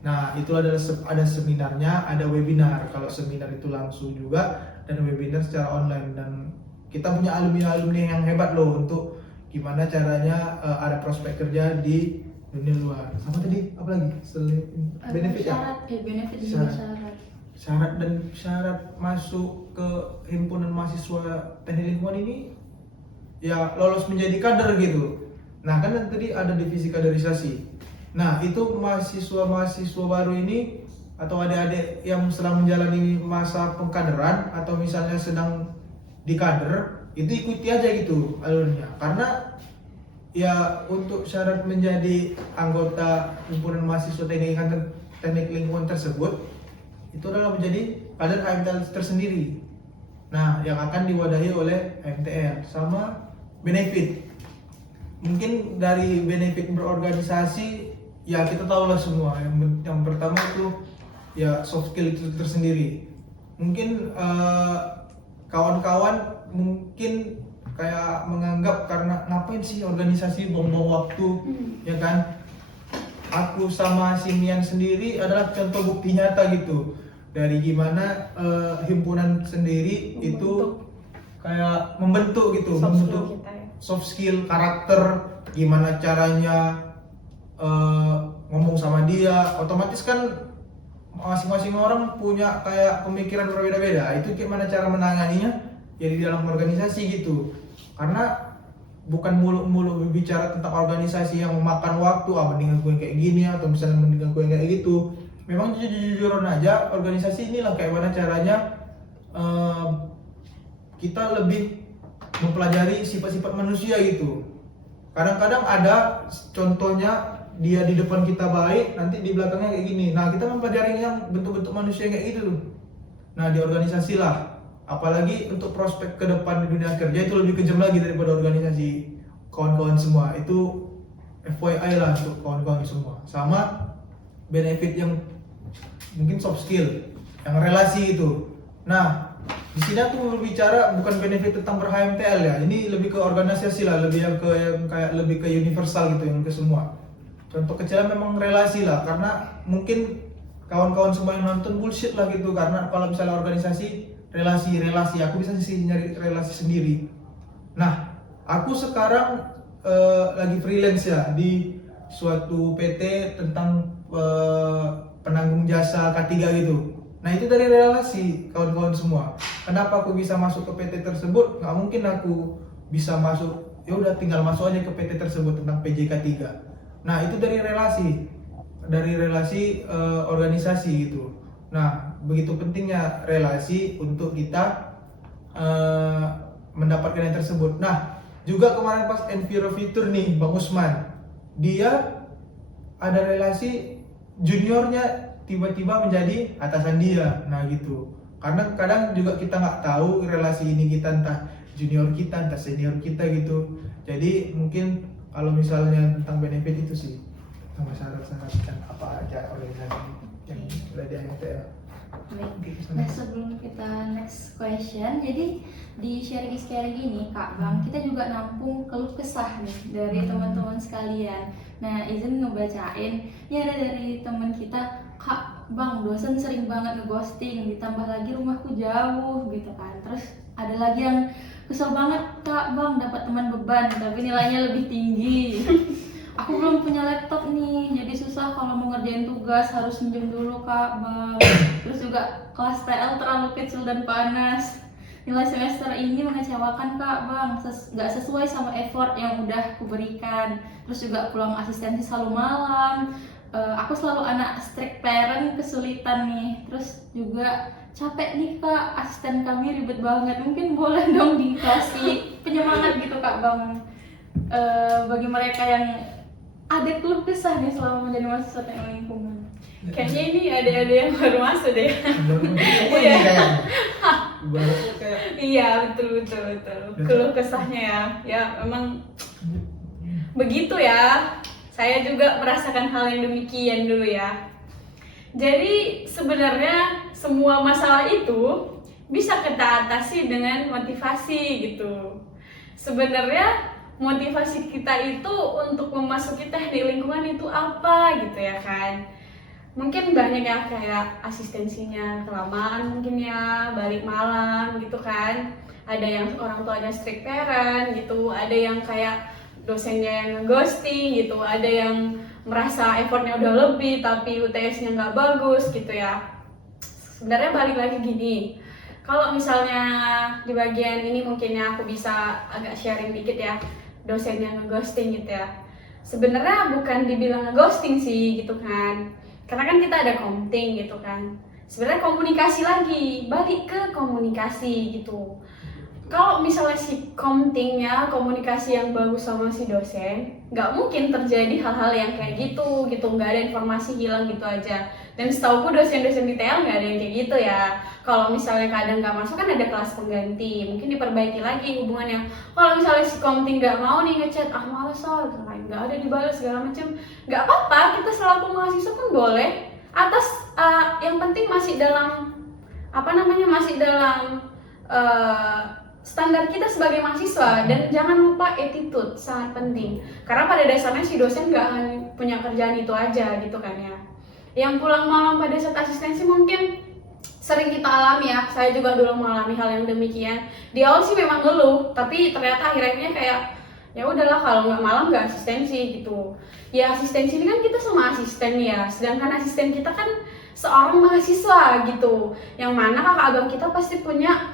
Nah, itu adalah ada seminarnya, ada webinar. Kalau seminar itu langsung juga, dan webinar secara online. Dan kita punya alumni-alumni yang hebat loh untuk gimana caranya ada prospek kerja di dunia luar. Sama tadi apa lagi? Benefit ya? Benefit dan Syarat. syarat. Syarat dan syarat masuk ke himpunan mahasiswa teknik lingkungan ini ya lolos menjadi kader gitu. Nah, kan tadi ada divisi kaderisasi. Nah, itu mahasiswa-mahasiswa baru ini atau adik-adik yang sedang menjalani masa pengkaderan atau misalnya sedang di kader, itu ikuti aja gitu alurnya. Karena ya untuk syarat menjadi anggota himpunan mahasiswa teknik lingkungan tersebut itu adalah menjadi kader HMTL tersendiri. Nah, yang akan diwadahi oleh HMTL sama benefit. Mungkin dari benefit berorganisasi ya kita tahu lah semua. Yang pertama itu ya soft skill itu tersendiri. Mungkin kawan-kawan mungkin kayak menganggap karena ngapain sih organisasi buang-buang waktu, ya kan? Aku sama Simian sendiri adalah contoh bukti nyata gitu dari gimana himpunan sendiri itu kayak membentuk gitu, membentuk soft skill, karakter, gimana caranya ngomong sama dia. Otomatis kan masing-masing orang punya kayak pemikiran berbeda-beda. Itu gimana cara menanganinya ya di dalam organisasi gitu. Karena bukan mulu-mulu berbicara tentang organisasi yang memakan waktu, mendingan gue kayak gini atau misalnya mendingan gue kayak gitu. Memang jujur-jujuran aja organisasi inilah kayak mana caranya kita lebih mempelajari sifat-sifat manusia gitu. Kadang-kadang ada contohnya dia di depan kita baik, nanti di belakangnya kayak gini. Nah, kita mempelajari yang bentuk-bentuk manusia kayak gitu. Nah, di organisasi lah. Apalagi untuk prospek ke depan di dunia kerja itu lebih kejam lagi daripada organisasi. Kawan-kawan semua itu FYI lah untuk kawan-kawan semua. Sama benefit yang mungkin soft skill, yang relasi itu. Nah, di sini aku berbicara bukan benefit tentang ber-HMTL ya. Ini lebih ke organisasi lah, lebih yang kayak lebih ke universal gitu, yang ke semua. Contoh kecilnya memang relasi lah, karena mungkin kawan-kawan semua yang nonton bullshit lah gitu. Karena kalau misalnya organisasi relasi aku bisa sih nyari relasi sendiri. Nah, aku sekarang lagi freelance ya di suatu PT tentang penanggung jasa K3 gitu. Nah, itu dari relasi kawan-kawan semua. Kenapa aku bisa masuk ke PT tersebut? Nggak mungkin aku bisa masuk, ya udah tinggal masuk aja ke PT tersebut tentang PJK 3. Nah, itu dari relasi organisasi gitu. Nah, begitu pentingnya relasi untuk kita mendapatkan yang tersebut. Nah, juga kemarin pas Enviro Fitur nih, Bang Usman, dia ada relasi juniornya tiba-tiba menjadi atasan dia. Nah gitu. Karena kadang juga kita nggak tahu relasi ini kita entah junior kita, entah senior kita gitu. Jadi mungkin kalau misalnya tentang benefit itu sih, sama syarat-syarat kan apa aja organisasi yang udah di MTL. Baik. Nah, sebelum kita next question, jadi di sharing is caring ini Kak Bang, kita juga nampung keluh kesah nih dari teman-teman sekalian. Nah, izin ngebacain. Ini ada dari teman kita, Kak Bang, dosen sering banget ngeghosting, ditambah lagi rumahku jauh gitu kan. Terus ada lagi yang kesel banget, Kak Bang, dapat teman beban tapi nilainya lebih tinggi. Aku belum punya laptop nih, jadi susah kalau mau ngerjain tugas, harus minjem dulu Kak Bang. Terus juga kelas TL terlalu kecil dan panas. Nilai semester ini mengecewakan Kak Bang, nggak sesuai sama effort yang udah kuberikan. Terus juga pulang asistensi selalu malam. Aku selalu anak strict parent, kesulitan nih. Terus juga capek nih Kak, asisten kami ribet banget. Mungkin boleh dong dikasih penyemangat gitu Kak Bang, bagi mereka yang ada keluh kesah nih selama menjadi mahasiswa teknik lingkungan. Kayaknya ini ada yang baru masuk deh. Iya. Baru kayak Iya, betul. Keluh kesahnya ya memang begitu ya. Saya juga merasakan hal yang demikian dulu ya. Jadi sebenarnya semua masalah itu bisa kita atasi dengan motivasi gitu. Sebenarnya motivasi kita itu untuk memasuki teknik lingkungan itu apa gitu ya kan. Mungkin banyak ya kayak asistensinya kelamaan mungkin ya, balik malam gitu kan. Ada yang orang tuanya strict parent gitu, ada yang kayak dosennya yang ghosting gitu, ada yang merasa effortnya udah lebih tapi UTS-nya nggak bagus gitu ya. Sebenarnya balik lagi gini, kalau misalnya di bagian ini mungkin ya aku bisa agak sharing dikit ya, dosen yang ngeghosting gitu ya. Sebenarnya bukan dibilang ngeghosting sih gitu kan, karena kan kita ada komting gitu kan. Sebenarnya komunikasi lagi, balik ke komunikasi gitu. Kalau misalnya si komtingnya komunikasi yang bagus sama si dosen, nggak mungkin terjadi hal-hal yang kayak gitu, nggak ada informasi hilang gitu aja. Dan setauku dosen-dosen di TL nggak ada yang kayak gitu ya. Kalau misalnya kadang nggak masuk kan ada kelas pengganti, mungkin diperbaiki lagi hubungannya. Kalau misalnya si komting nggak mau nih ngechat, males soal, nggak ada dibalas segala macam, nggak apa-apa, kita selaku mahasiswa pun boleh. Atas yang penting masih dalam masih dalam standar kita sebagai mahasiswa, dan jangan lupa attitude sangat penting, karena pada dasarnya si dosen nggak hanya punya kerjaan itu aja gitu kan ya. Yang pulang malam pada saat asistensi mungkin sering kita alami ya, saya juga dulu mengalami hal yang demikian. Di awal sih memang ngeluh, tapi ternyata akhirnya kayak ya udahlah, kalau nggak malam nggak asistensi gitu. Ya asistensi ini kan kita sama asisten ya, sedangkan asisten kita kan seorang mahasiswa gitu, yang mana kakak abang kita pasti punya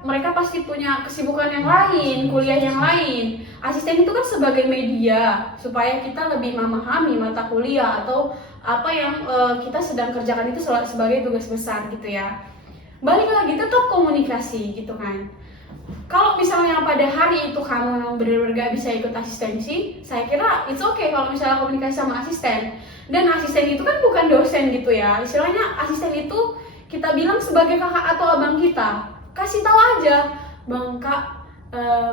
mereka pasti punya kesibukan yang lain, kuliah yang lain. Asisten itu kan sebagai media supaya kita lebih memahami mata kuliah atau apa yang kita sedang kerjakan itu sebagai tugas besar gitu ya. Balik lagi tetap komunikasi gitu kan. Kalau misalnya pada hari itu kamu benar-benar gak bisa ikut asistensi, saya kira it's okay kalau misalnya komunikasi sama asisten. Dan asisten itu kan bukan dosen gitu ya, istilahnya asisten itu kita bilang sebagai kakak atau abang kita. Kasih tahu aja, Bang Kak,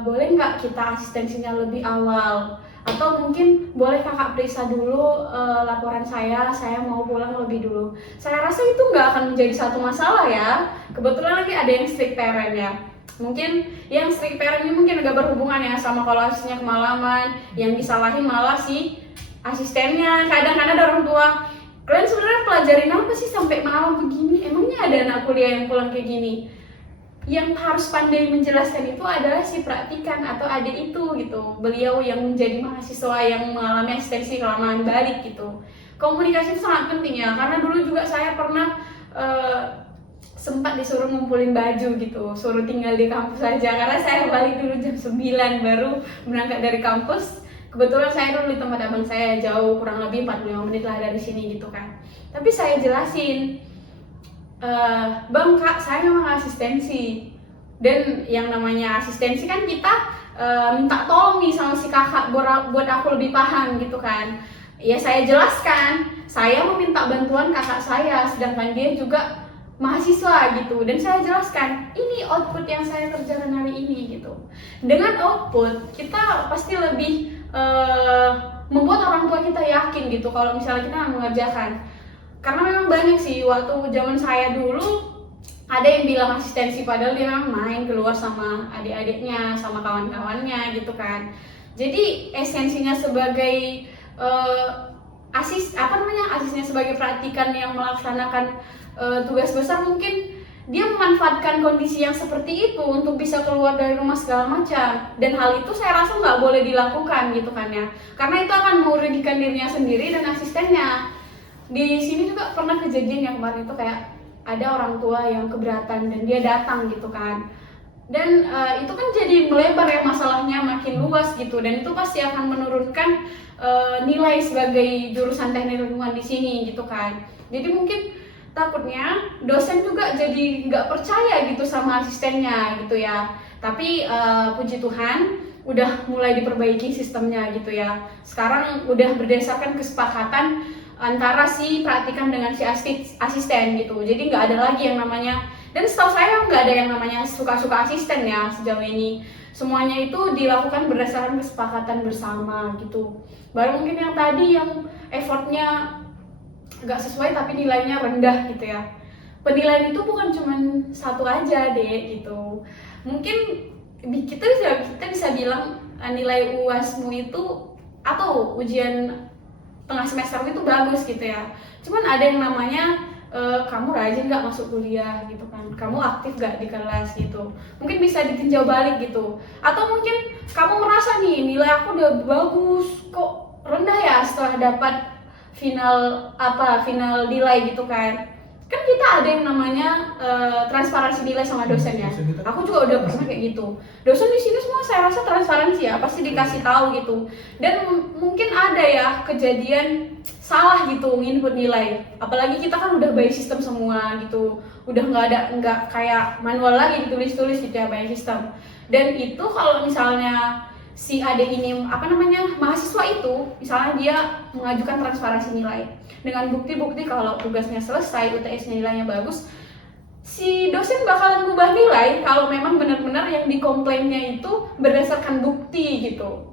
boleh nggak kita asistensinya lebih awal? Atau mungkin boleh kakak periksa dulu laporan saya mau pulang lebih dulu. Saya rasa itu nggak akan menjadi satu masalah ya. Kebetulan lagi ada yang strict parent ya. Mungkin yang strict parent ini mungkin agak berhubungan ya sama kalau asisnya kemalaman, yang disalahin malah si asistennya. Kadang-kadang ada orang tua, kalian sebenarnya pelajarin apa sih sampai malam begini? Emangnya ada anak kuliah yang pulang kayak gini? Yang harus pandai menjelaskan itu adalah si praktikan atau adik itu gitu. Beliau yang menjadi mahasiswa yang mengalami asistensi kelamaan balik gitu. Komunikasi itu sangat penting ya, karena dulu juga saya pernah sempat disuruh ngumpulin baju gitu, suruh tinggal di kampus aja, karena saya balik dulu jam 9 baru berangkat dari kampus. Kebetulan saya dulu di tempat abang saya jauh, kurang lebih 45 menit lah dari sini gitu kan. Tapi saya jelasin, Bang Kak, saya memang asistensi, dan yang namanya asistensi kan kita minta tolong nih sama si kakak buat aku lebih paham gitu kan. Ya saya jelaskan, saya meminta bantuan kakak saya, sedangkan dia juga mahasiswa gitu, dan saya jelaskan ini output yang saya kerjakan hari ini gitu. Dengan output kita pasti lebih membuat orang tua kita yakin gitu kalau misalnya kita mengerjakan. Karena memang banyak sih, waktu zaman saya dulu ada yang bilang asistensi padahal dia memang main keluar sama adik-adiknya, sama kawan-kawannya gitu kan. Jadi esensinya sebagai asisnya sebagai praktikan yang melaksanakan tugas besar, mungkin dia memanfaatkan kondisi yang seperti itu untuk bisa keluar dari rumah segala macam, dan hal itu saya rasa nggak boleh dilakukan gitu kan ya, karena itu akan merugikan dirinya sendiri dan asistennya. Di sini juga pernah kejadian yang kemarin itu kayak ada orang tua yang keberatan dan dia datang gitu kan, dan itu kan jadi melebar ya masalahnya, makin luas gitu, dan itu pasti akan menurunkan nilai sebagai jurusan teknik lingkungan di sini gitu kan. Jadi mungkin takutnya dosen juga jadi nggak percaya gitu sama asistennya gitu ya. Tapi puji Tuhan udah mulai diperbaiki sistemnya gitu ya. Sekarang udah berdasarkan kesepakatan antara si praktikan dengan si asisten gitu. Jadi nggak ada lagi yang namanya, dan setahu saya nggak ada yang namanya suka-suka asisten ya sejauh ini. Semuanya itu dilakukan berdasarkan kesepakatan bersama gitu. Baru mungkin yang tadi yang effortnya nggak sesuai tapi nilainya rendah gitu ya. Penilaian itu bukan cuma satu aja deh gitu. Mungkin kita bisa bilang nilai UASmu itu atau ujian tengah semester itu bagus gitu ya. Cuman ada yang namanya kamu rajin nggak masuk kuliah gitu kan, kamu aktif nggak di kelas gitu, mungkin bisa ditinjau balik gitu. Atau mungkin kamu merasa nih nilai aku udah bagus kok rendah ya setelah dapat final nilai gitu kan kita ada yang namanya transparansi nilai sama dosen ya. Aku juga udah pernah kayak gitu. Dosen di sini semua saya rasa transparansi ya, pasti dikasih tahu gitu. Dan mungkin ada ya kejadian salah gitu nginput nilai. Apalagi kita kan udah by system semua gitu. Udah nggak kayak manual lagi ditulis-tulis gitu ya, by system. Dan itu kalau misalnya si adik ini mahasiswa itu misalnya dia mengajukan transparansi nilai dengan bukti-bukti kalau tugasnya selesai, UTS-nya nilainya bagus, si dosen bakalan ngubah nilai kalau memang benar-benar yang dikomplainnya itu berdasarkan bukti gitu.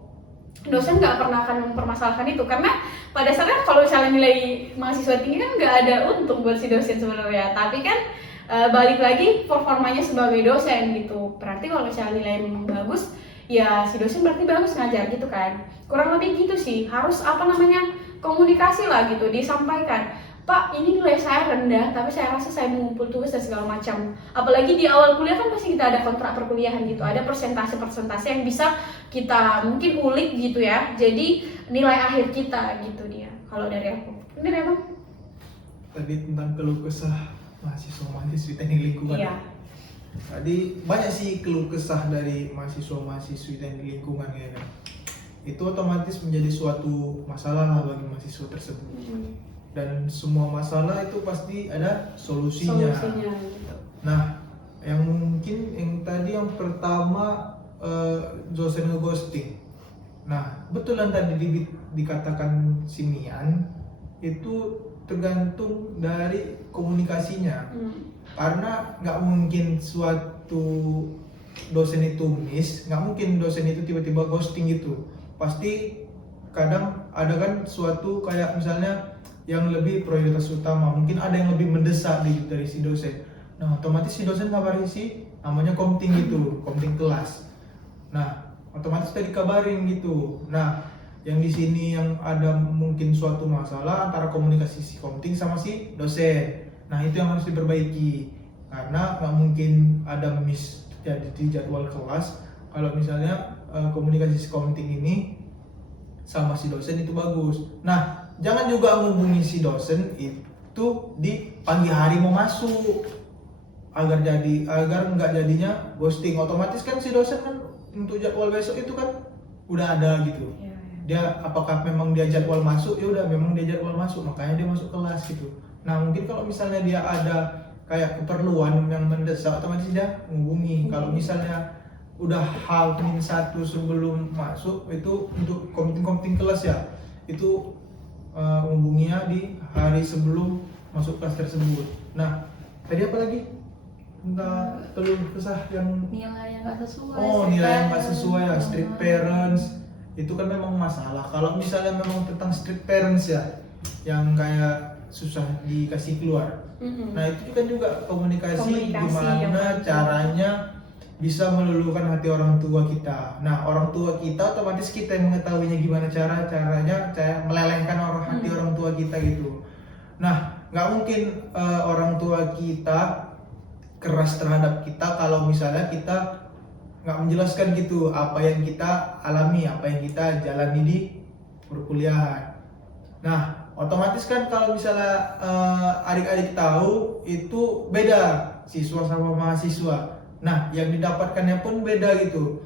Dosen nggak pernah akan mempermasalahkan itu, karena pada dasarnya kalau misalnya nilai mahasiswa tinggi kan nggak ada untung buat si dosen sebenarnya, tapi kan balik lagi performanya sebagai dosen gitu. Berarti kalau misalnya nilai bagus ya si dosen berarti bagus ngajar gitu kan. Kurang lebih gitu sih, harus komunikasi lah gitu, disampaikan, Pak ini nilai saya rendah tapi saya rasa saya mengumpul tugas dan segala macam. Apalagi di awal kuliah kan pasti kita ada kontrak perkuliahan gitu, ada persentase yang bisa kita mungkin ulik gitu ya, jadi nilai akhir kita gitu dia. Kalau dari aku bener ya Bang? Tadi tentang keluh kesah mahasiswa-mahasiswi teknik lingkungan. Iya. Tadi banyak sih keluh kesah dari mahasiswa-mahasiswi teknik lingkungan ya kan. Itu otomatis menjadi suatu masalah bagi mahasiswa tersebut. Dan semua masalah itu pasti ada solusinya. Gitu. Nah, yang tadi yang pertama dosen ngeghosting. Nah, betulan tadi dikatakan Simian itu tergantung dari komunikasinya. Karena nggak mungkin suatu dosen itu miss, nggak mungkin dosen itu tiba-tiba ghosting gitu. Pasti kadang ada kan suatu kayak misalnya yang lebih prioritas utama, mungkin ada yang lebih mendesak dari si dosen. Nah otomatis si dosen kabarin si namanya komting gitu, komting kelas. Nah otomatis udah dikabarin gitu. Nah yang di sini yang ada mungkin suatu masalah antara komunikasi si komting sama si dosen. Nah itu yang harus diperbaiki, karena nggak mungkin ada miss di jadwal kelas kalau misalnya komunikasi si komting ini sama si dosen itu bagus. Nah jangan juga menghubungi si dosen itu di pagi hari mau masuk agar nggak jadinya ghosting. Otomatis kan si dosen kan untuk jadwal besok itu kan udah ada gitu. Dia apakah memang dia jadwal masuk, ya udah memang dia jadwal masuk, makanya dia masuk kelas gitu. Nah mungkin kalau misalnya dia ada kayak keperluan yang mendesak, otomatis dia menghubungi. Kalau misalnya udah H-1 sebelum masuk itu untuk komting kelas ya, itu menghubunginya di hari sebelum masuk kelas tersebut. Nah tadi apa lagi? Enggak keluh kesah yang Nilai yang nggak sesuai. nilai yang nggak sesuai ya, strict parents itu kan memang masalah. Kalau misalnya memang tentang strict parents ya, yang kayak susah dikasih keluar. Nah itu kan juga komunikasi yang gimana penting. caranya bisa meluluhkan hati orang tua kita. Nah orang tua kita otomatis kita yang mengetahuinya gimana caranya melelehkan hati orang tua kita gitu. Nah nggak mungkin orang tua kita keras terhadap kita kalau misalnya kita nggak menjelaskan gitu apa yang kita alami, apa yang kita jalani di perkuliahan. Nah otomatis kan kalau misalnya adik-adik tahu itu beda siswa sama mahasiswa. Nah yang didapatkannya pun beda gitu.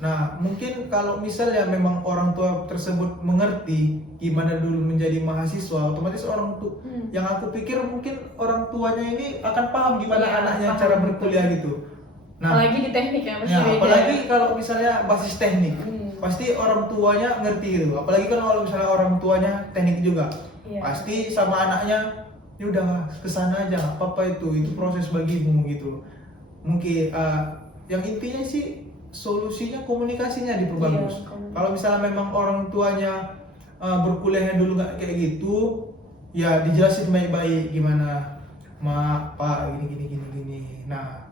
Nah mungkin kalau misalnya memang orang tua tersebut mengerti gimana dulu menjadi mahasiswa, otomatis orang tua yang aku pikir mungkin orang tuanya ini akan paham gimana Iya, anaknya paham. cara berkuliah gitu. Nah Apalagi di teknik ya, pasti ya, beda. apalagi kalau misalnya basis teknik, Pasti pasti orang tuanya ngerti gitu. Apalagi kan kalau misalnya orang tuanya teknik juga, Iya. pasti sama anaknya, ya udah kesana aja, apa itu proses bagimu gitu. Mungkin yang intinya sih solusinya komunikasinya diperbagus. Iya, komunikasi. Kalau misalnya memang orang tuanya berkuliahnya dulu nggak kayak gitu, ya dijelasin baik-baik gimana, pak gini. Nah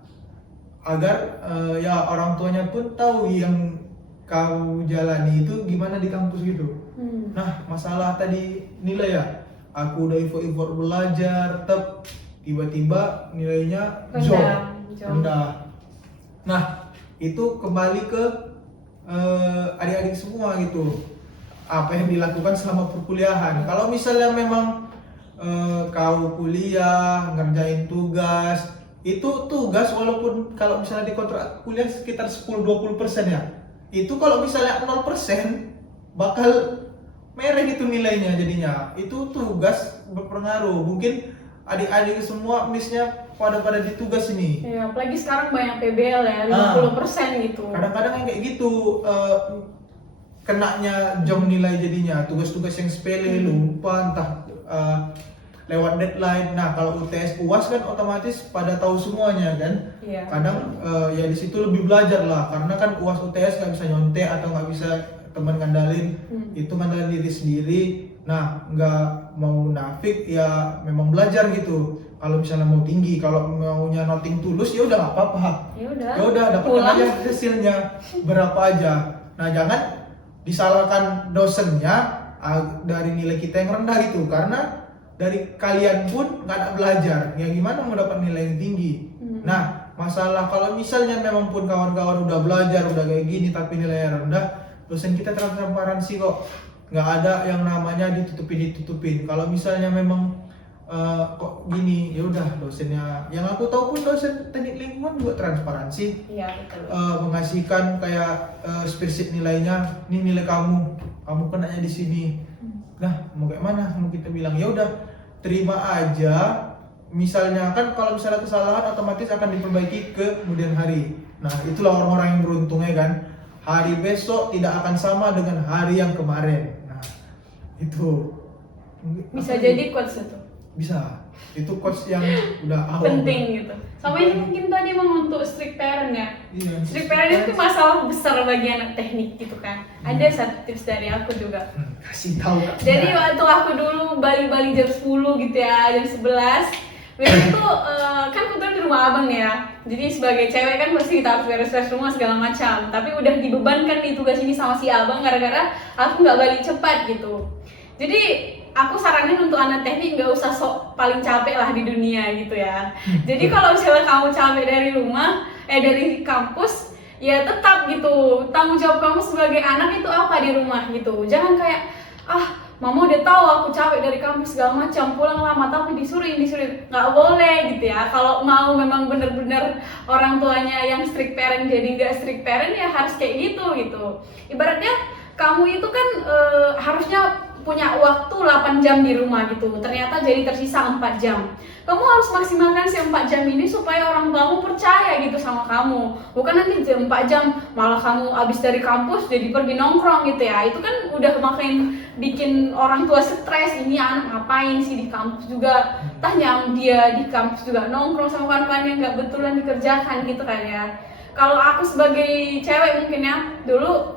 agar ya orang tuanya pun tahu yang kau jalani itu gimana di kampus gitu. Nah masalah tadi nilai ya, aku udah effort belajar, tiba-tiba nilainya rendah. Nah itu kembali ke adik-adik semua gitu, apa yang dilakukan selama perkuliahan. Kalau misalnya memang kau kuliah ngerjain tugas, itu tugas walaupun kalau misalnya di kontrak kuliah sekitar 10-20% ya, itu kalau misalnya 0% bakal merah itu nilainya jadinya. Itu tugas berpengaruh. Mungkin adik-adik semua missnya pada di tugas ini. Ya, apalagi sekarang banyak PBL ya, 50% gitu. Kadang-kadang yang kayak gitu kenanya jong nilai jadinya, tugas-tugas yang sepele lupa entah lewat deadline. Nah kalau UTS UAS kan otomatis pada tahu semuanya kan. Iya. Kadang ya di situ lebih belajar lah, karena kan UAS UTS nggak bisa nyontek atau nggak bisa teman ngandalin, itu ngandalin diri sendiri. Nah nggak mau munafik ya, memang belajar gitu. Kalau misalnya mau tinggi, kalau maunya nothing tulus ya udah nggak apa-apa. Ya Ya udah dapatkan aja hasilnya berapa aja. Nah jangan disalahkan dosennya dari nilai kita yang rendah gitu, karena dari kalian pun nggak ada belajar, ya gimana mau dapat nilai yang tinggi. Nah masalah kalau misalnya memang pun kawan-kawan udah belajar udah kayak gini tapi nilainya rendah, dosen kita transparansi kok, nggak ada yang namanya ditutupin. Kalau misalnya memang kok gini, ya udah dosennya, yang aku tahu pun dosen teknik lingkungan juga transparansi. Iya betul. Mengasihkan kayak spreadsheet nilainya, ini nilai kamu kenanya di sini. Nah mau kayak mana, mau kita bilang ya udah terima aja. Misalnya kan kalau misalnya kesalahan otomatis akan diperbaiki ke kemudian hari. Nah itulah orang-orang yang beruntung ya kan, hari besok tidak akan sama dengan hari yang kemarin. Nah itu Bisa jadi quotes itu. bisa, itu quotes yang udah Penting gitu. Sama ini mungkin tadi emang untuk strict parent ya. Iya, Strict parent itu masalah besar bagi anak teknik gitu kan. Ada satu tips dari aku juga. kasih tahu Kak. Jadi waktu aku dulu balik jam 10 gitu ya, jam 11 itu kan kebetulan di rumah abang nih ya. Jadi sebagai cewek kan pasti kita harus beres-beres rumah segala macam. Tapi udah dibebankan nih tugas ini sama si abang gara-gara aku nggak balik cepat gitu. Jadi aku saranin untuk anak teknik nggak usah sok paling capek lah di dunia gitu ya. Jadi kalau misalnya kamu capek dari rumah, dari kampus, ya tetap gitu. Tanggung jawab kamu sebagai anak itu apa di rumah gitu. Jangan kayak mama udah tahu aku capek dari kampus segala macam, pulang lama tapi disuruh, nggak boleh gitu ya. Kalau mau memang bener-bener orang tuanya yang strict parent jadi nggak strict parent ya harus kayak gitu. Ibaratnya kamu itu kan harusnya punya waktu 8 jam di rumah gitu, ternyata jadi tersisa 4 jam. Kamu harus maksimalkan si 4 jam ini supaya orang tuamu percaya gitu sama kamu. Bukan nanti 4 jam malah kamu abis dari kampus jadi pergi nongkrong gitu ya. Itu kan udah makin bikin orang tua stres, ini anak ngapain sih di kampus juga, tanya dia di kampus juga nongkrong sama kawan-kawan yang nggak betulan dikerjakan gitu kan ya. Kalau aku sebagai cewek mungkin ya, dulu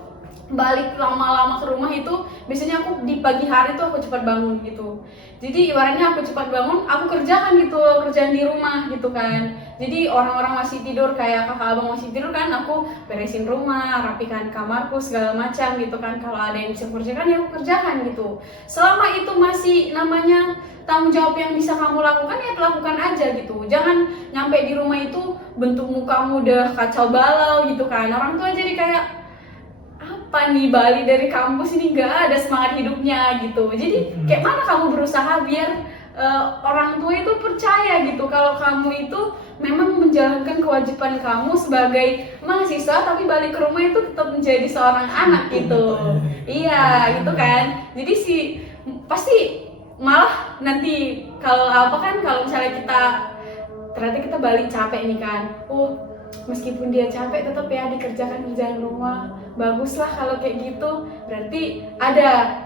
balik lama-lama ke rumah itu biasanya aku di pagi hari tuh aku cepat bangun gitu. Jadi ibaratnya aku cepat bangun, aku kerjakan gitu kerjaan di rumah gitu kan. Jadi orang-orang masih tidur, kayak kakak abang masih tidur kan, aku beresin rumah, rapikan kamarku segala macam gitu kan. Kalau ada yang bisa kerjakan ya aku kerjakan gitu. Selama itu masih namanya tanggung jawab yang bisa kamu lakukan ya lakukan aja gitu. Jangan nyampe di rumah itu bentuk mukamu udah kacau balau gitu kan. Orang tua jadi kayak apa nih, Bali dari kampus ini gak ada semangat hidupnya gitu. Jadi kayak mana kamu berusaha biar orang tua itu percaya gitu kalau kamu itu memang menjalankan kewajiban kamu sebagai mahasiswa, tapi balik ke rumah itu tetap menjadi seorang anak gitu. Iya gitu kan. Jadi sih pasti malah nanti kalau apa kan, kalau misalnya kita ternyata kita balik capek nih kan, meskipun dia capek tetap ya dikerjakan kerjaan rumah. Baguslah kalau kayak gitu, berarti ada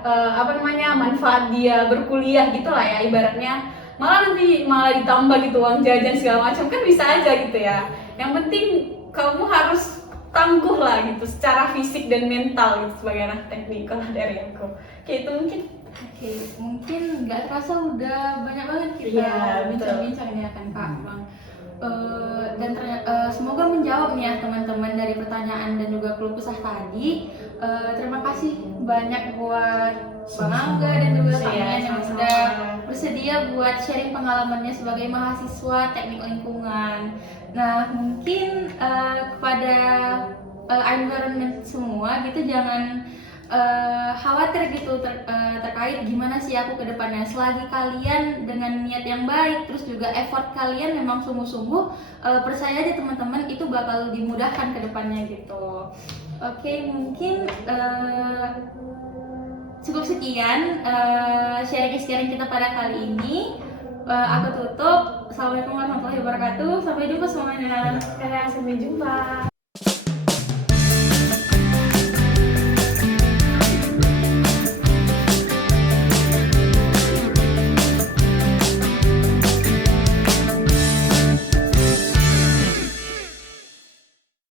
manfaat dia berkuliah gitu lah ya ibaratnya. Malah nanti malah ditambah gitu uang jajan segala macam kan bisa aja gitu ya. Yang penting kamu harus tangguh lah gitu secara fisik dan mental gitu sebagai anak teknik. Kalau dari aku kayak itu mungkin. Oke, mungkin nggak terasa udah banyak banget kita Iya, bincang-bincang ya kan Kak Bang. Dan semoga menjawab nih ya teman-teman dari pertanyaan dan juga keluh kesah tadi. Terima kasih banyak buat Bang Angga dan juga Kak Mian yang sudah bersedia buat sharing pengalamannya sebagai mahasiswa teknik lingkungan. Nah mungkin kepada environment semua gitu, jangan khawatir gitu terkait gimana sih aku ke depannya. Selagi kalian dengan niat yang baik, terus juga effort kalian memang sungguh-sungguh, percaya aja teman-teman itu bakal dimudahkan ke depannya gitu. Oke, mungkin cukup sekian sharing kita pada kali ini. Aku tutup. Assalamualaikum warahmatullahi wabarakatuh. Sampai jumpa semuanya. Sampai jumpa.